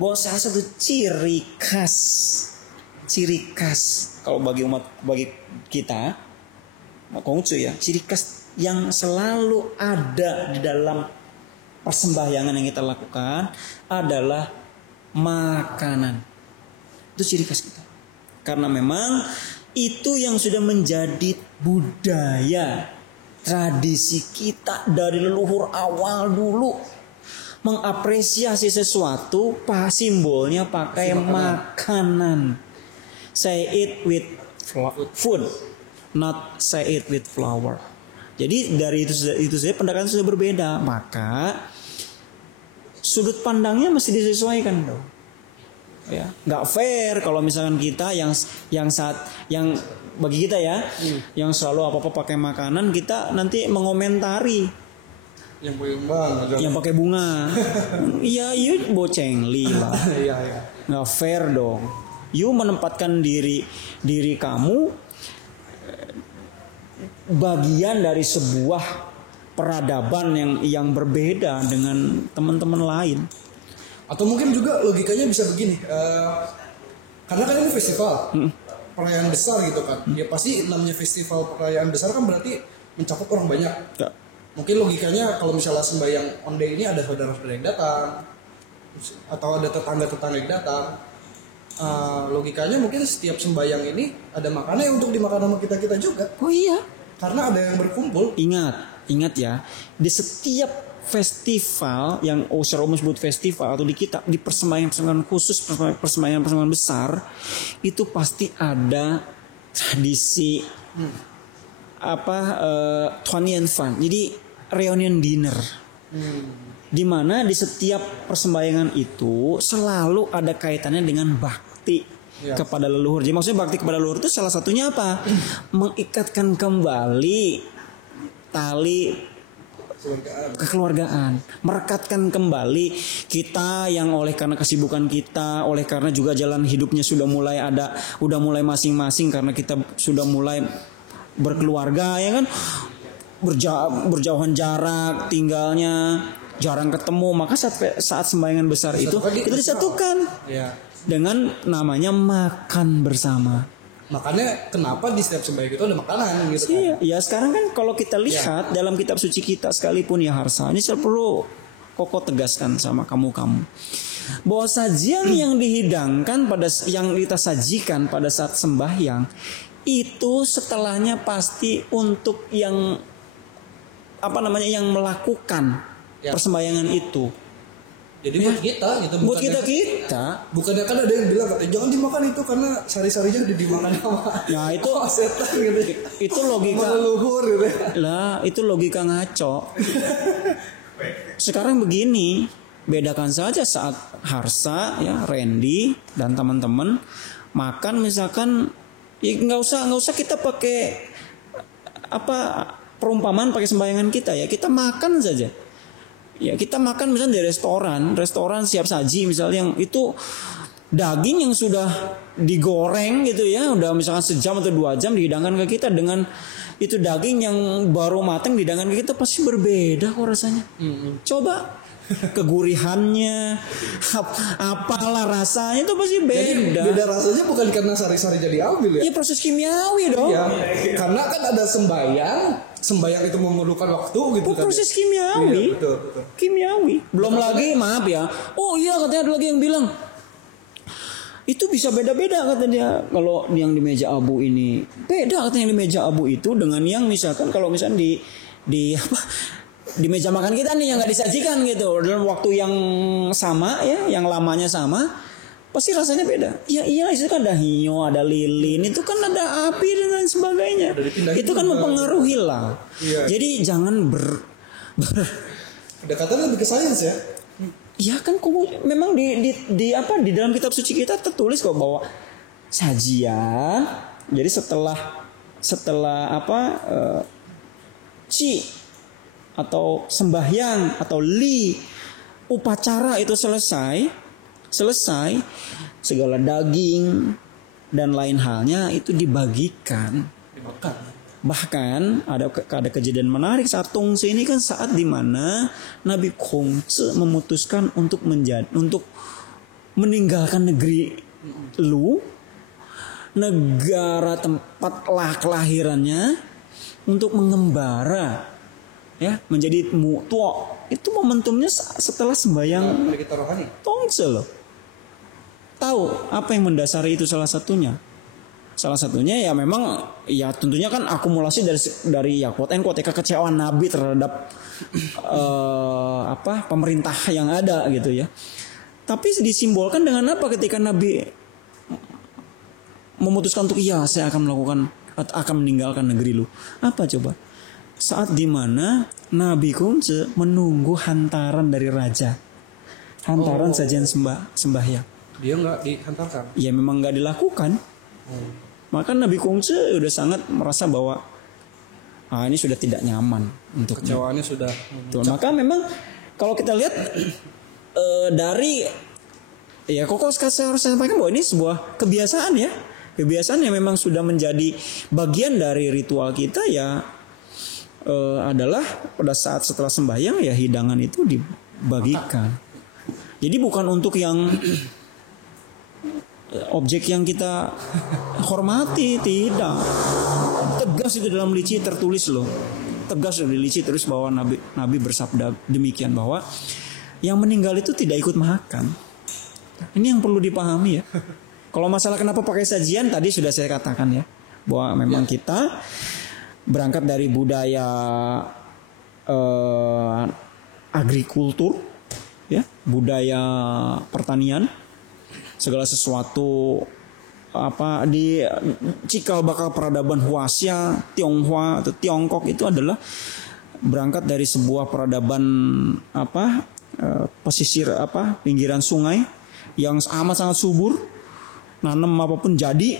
bahwa salah satu ciri khas kalau bagi kita Konghucu ya, ciri khas yang selalu ada di dalam persembahyangan yang kita lakukan adalah makanan. Itu ciri khas kita. Karena memang itu yang sudah menjadi budaya, tradisi kita dari leluhur awal dulu. Mengapresiasi sesuatu, simbolnya pakai makanan. Say it with food, not say it with flour. Jadi dari itu saja pendekatan sudah berbeda, maka sudut pandangnya mesti disesuaikan dong. Ya, nggak fair kalau misalkan kita yang bagi kita ya, yang selalu apa-apa pakai makanan, kita nanti mengomentari yang pakai bunga. Iya, you bocengli lah. Iya. Nggak fair dong. You menempatkan diri kamu bagian dari sebuah peradaban yang berbeda dengan teman-teman lain. Atau mungkin juga logikanya bisa begini, karena kan ini festival perayaan besar gitu kan, ya pasti namanya festival perayaan besar kan berarti mencakup orang banyak. Ya. Mungkin logikanya kalau misalnya sembahyang onde ini ada saudara-saudara yang datang atau ada tetangga-tetangga yang datang, logikanya mungkin setiap sembahyang ini ada makanan yang untuk dimakan sama kita juga. Oh iya. Karena ada yang berkumpul. Ingat ya, di setiap festival yang secara umum disebut festival atau di persembahyang khusus, persembahyang besar, itu pasti ada tradisi Tuan Yen Fan. Jadi reunion dinner. Di mana di setiap persembahyangan itu selalu ada kaitannya dengan bakti kepada leluhur. Jadi maksudnya bakti kepada leluhur itu salah satunya apa? Mengikatkan kembali tali kekeluargaan, merekatkan kembali kita yang oleh karena kesibukan kita, oleh karena juga jalan hidupnya sudah mulai masing-masing karena kita sudah mulai berkeluarga ya kan, berjauhan jarak tinggalnya, jarang ketemu, maka saat sembayangan besar itu disatukan. Dengan namanya makan bersama. Makanya kenapa di setiap sembahyang itu ada makanan gitu kan? Iya, sekarang kan kalau kita lihat dalam kitab suci kita sekalipun ya Harsa, ini saya perlu kokoh tegaskan sama kamu bahwa sajian yang dihidangkan yang kita sajikan pada saat sembahyang itu setelahnya pasti untuk yang yang melakukan persembahyangan itu. Jadi buat kita gitu, buat kita bukannya kan ada yang bilang katanya jangan dimakan itu karena sari-sarinya udah dimakan sama itu setan gitu. Itu logika leluhur gitu lah, itu logika ngaco. Sekarang begini, bedakan saja saat Harsa ya, Randy dan teman-teman makan misalkan ya nggak usah kita pakai perumpamaan pakai sembayangan kita ya, kita makan saja. Ya kita makan misalnya di restoran siap saji misalnya yang itu daging yang sudah digoreng gitu ya, udah misalkan sejam atau 2 jam dihidangkan ke kita dengan itu daging yang baru matang dihidangkan ke kita, pasti berbeda kok rasanya. Coba kegurihannya, apalah rasanya itu pasti beda. Jadi beda rasanya bukan karena sari-sari jadi ambil ya? Iya, proses kimiawi dong. Iya, karena kan ada sembayang itu memerlukan waktu gitu kan. Proses kimiawi. Iya, betul. Kimiawi. Belum lagi maaf ya. Oh iya, katanya ada lagi yang bilang itu bisa beda-beda kata dia. Kalau yang di meja abu ini beda katanya, yang di meja abu itu dengan yang misalkan kalau misalkan di meja makan kita nih yang nggak disajikan gitu dalam waktu yang sama ya, yang lamanya sama, pasti rasanya beda. Ya iya, itu kan ada hiyo, ada lilin, itu kan ada api dan lain sebagainya. Itu kan mempengaruhi lah. Iya. Jadi jangan pendekatan lebih ke sains ya. Ya kan memang di dalam kitab suci kita tertulis kok bahwa sajian. Jadi setelah ci atau sembahyang atau upacara itu selesai segala daging dan lain halnya itu dibagikan. Bahkan ada kejadian menarik saat Tongse ini kan saat dimana Nabi Kongce memutuskan untuk meninggalkan negeri negara tempat kelahirannya untuk mengembara ya menjadi mutuo. Itu momentumnya setelah sembahyang Tongse loh. Tahu apa yang mendasari itu? Salah satunya ya memang ya tentunya kan akumulasi dari ya quote and quote kekecewaan Nabi terhadap pemerintah yang ada gitu ya. Tapi disimbolkan dengan apa ketika Nabi memutuskan untuk saya akan meninggalkan negeri lu. Apa coba? Saat dimana Nabi Kongce menunggu hantaran dari raja. Hantaran sajian sembahyang. Dia nggak dihantarkan. Ya memang nggak dilakukan. Maka Nabi Kongce udah sangat merasa bahwa ini sudah tidak nyaman untuk kecewaannya sudah. Maka memang kalau kita lihat dari kok saya harus sampaikan bahwa ini sebuah kebiasaan ya. Kebiasaan yang memang sudah menjadi bagian dari ritual kita ya adalah pada saat setelah sembahyang ya hidangan itu dibagikan. Jadi bukan untuk yang objek yang kita hormati, tidak. Tegas itu dalam lici tertulis loh. Tegas di lici terus bahwa Nabi bersabda demikian bahwa yang meninggal itu tidak ikut makan. Ini yang perlu dipahami ya. Kalau masalah kenapa pakai sajian tadi sudah saya katakan ya, bahwa memang kita berangkat dari budaya agrikultur ya, budaya pertanian. Segala sesuatu di cikal bakal peradaban Huaxia, Tionghoa atau Tiongkok itu adalah berangkat dari sebuah peradaban pesisir pinggiran sungai yang amat sangat subur, nanam apapun jadi,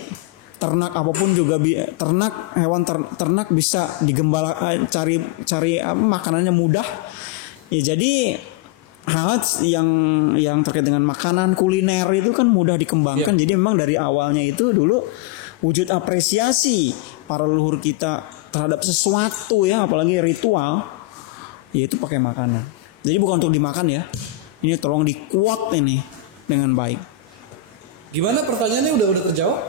ternak apapun juga hewan ternak bisa digembala, cari makanannya mudah. Ya jadi hal yang terkait dengan makanan kuliner itu kan mudah dikembangkan. Jadi memang dari awalnya itu dulu wujud apresiasi para leluhur kita terhadap sesuatu ya, apalagi ritual, yaitu pakai makanan. Jadi bukan untuk dimakan ya. Ini tolong dikuat ini dengan baik. Gimana pertanyaannya udah terjawab?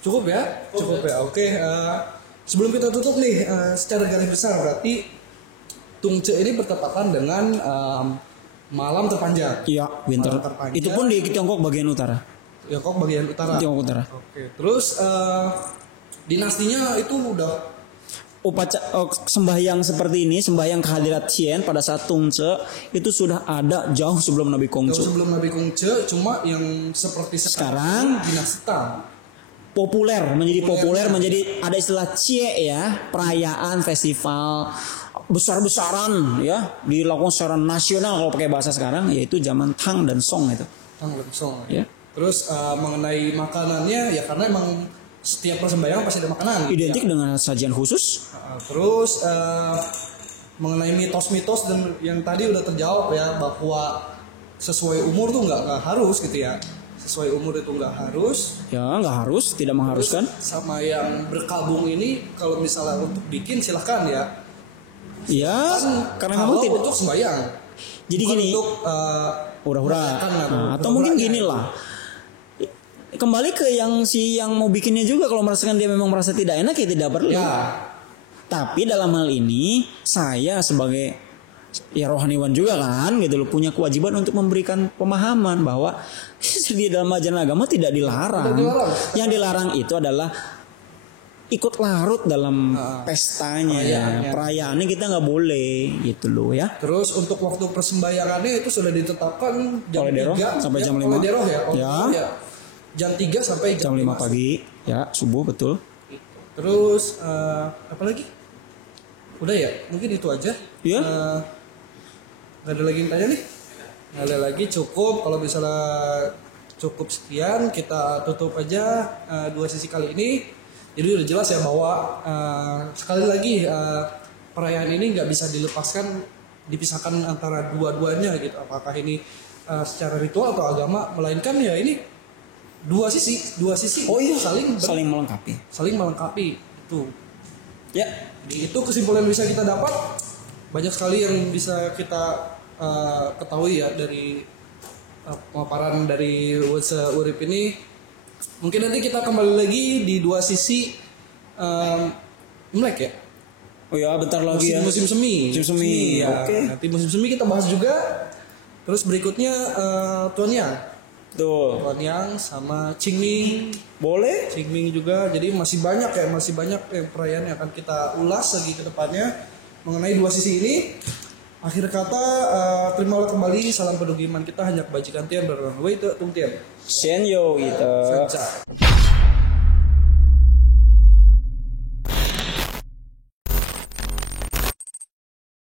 Cukup ya? Oke. Sebelum kita tutup nih, secara garis besar berarti Tongce ini bertepatan dengan malam terpanjang. Iya, winter. Itu pun di Tiongkok bagian utara. Tiongkok bagian utara. Tiongkok utara. Oke. Terus dinastinya itu udah sembahyang seperti ini, sembahyang kehadirat Qian pada saat Tongce itu sudah ada jauh sebelum Nabi Kongce. Jauh sebelum Nabi Kongce, cuma yang seperti sekarang dinasti Tang. menjadi ada istilah Cie ya, perayaan festival besar-besaran ya, dilakukan secara nasional kalau pakai bahasa sekarang, yaitu zaman Tang dan Song itu. Tang dan Song. Ya. Terus mengenai makanannya ya karena emang setiap persembahyang pasti ada makanan. Identik dengan sajian khusus. Terus mengenai mitos-mitos dan yang tadi udah terjawab ya, bahwa sesuai umur tuh nggak harus gitu ya. sesuai umur itu nggak harus. Ya nggak harus, tidak mengharuskan. Sama yang berkabung ini kalau misalnya untuk bikin silahkan ya. Iya, karena kalau memang tidak. untuk sembahyang. Jadi bukan gini, untuk hura-hura. Atau mungkin gini lah. Kembali ke yang mau bikinnya juga, kalau merasakan dia memang merasa tidak enak ya tidak perlu. Ya. Tapi dalam hal ini saya sebagai ya rohaniwan juga kan gitu loh, punya kewajiban untuk memberikan pemahaman bahwa di dalam ajaran agama tidak dilarang. Yang dilarang itu adalah ikut larut dalam pestanya, perayaannya kita nggak boleh gitu loh ya. Terus untuk waktu persembahyangannya itu sudah ditetapkan jam 3 sampai jam 5. Ya. Jam 3 sampai jam 5 pagi ya, subuh betul. Terus apa lagi? Udah ya, mungkin itu aja. Iya. Gak ada lagi yang tanya nih? Gak ada lagi, cukup. Kalau misalnya cukup sekian, kita tutup aja 2 sesi kali ini. Jadi udah jelas ya bahwa sekali lagi perayaan ini nggak bisa dipisahkan antara dua-duanya gitu. Apakah ini secara ritual atau agama, melainkan ya ini dua sisi. Oh iya, saling melengkapi itu. Ya, itu kesimpulan bisa kita dapat. Banyak sekali yang bisa kita ketahui ya dari pemaparan dari Urip ini. Mungkin nanti kita kembali lagi di 2 sisi Imlek ya. Oh ya, bentar lagi musim semi. Ya. Oke. Nanti musim semi kita bahas juga. Terus berikutnya Tuan Yang. Tuan Yang sama Qingming. Boleh. Qingming juga. Jadi masih banyak perayaan yang akan kita ulas lagi ke depannya mengenai 2 sisi ini. Akhir kata, terimalah kembali salam pedugiman kita hanya kebajikan Tian berlalu itu Tung Tian. Shen Yo gitu. Sanca.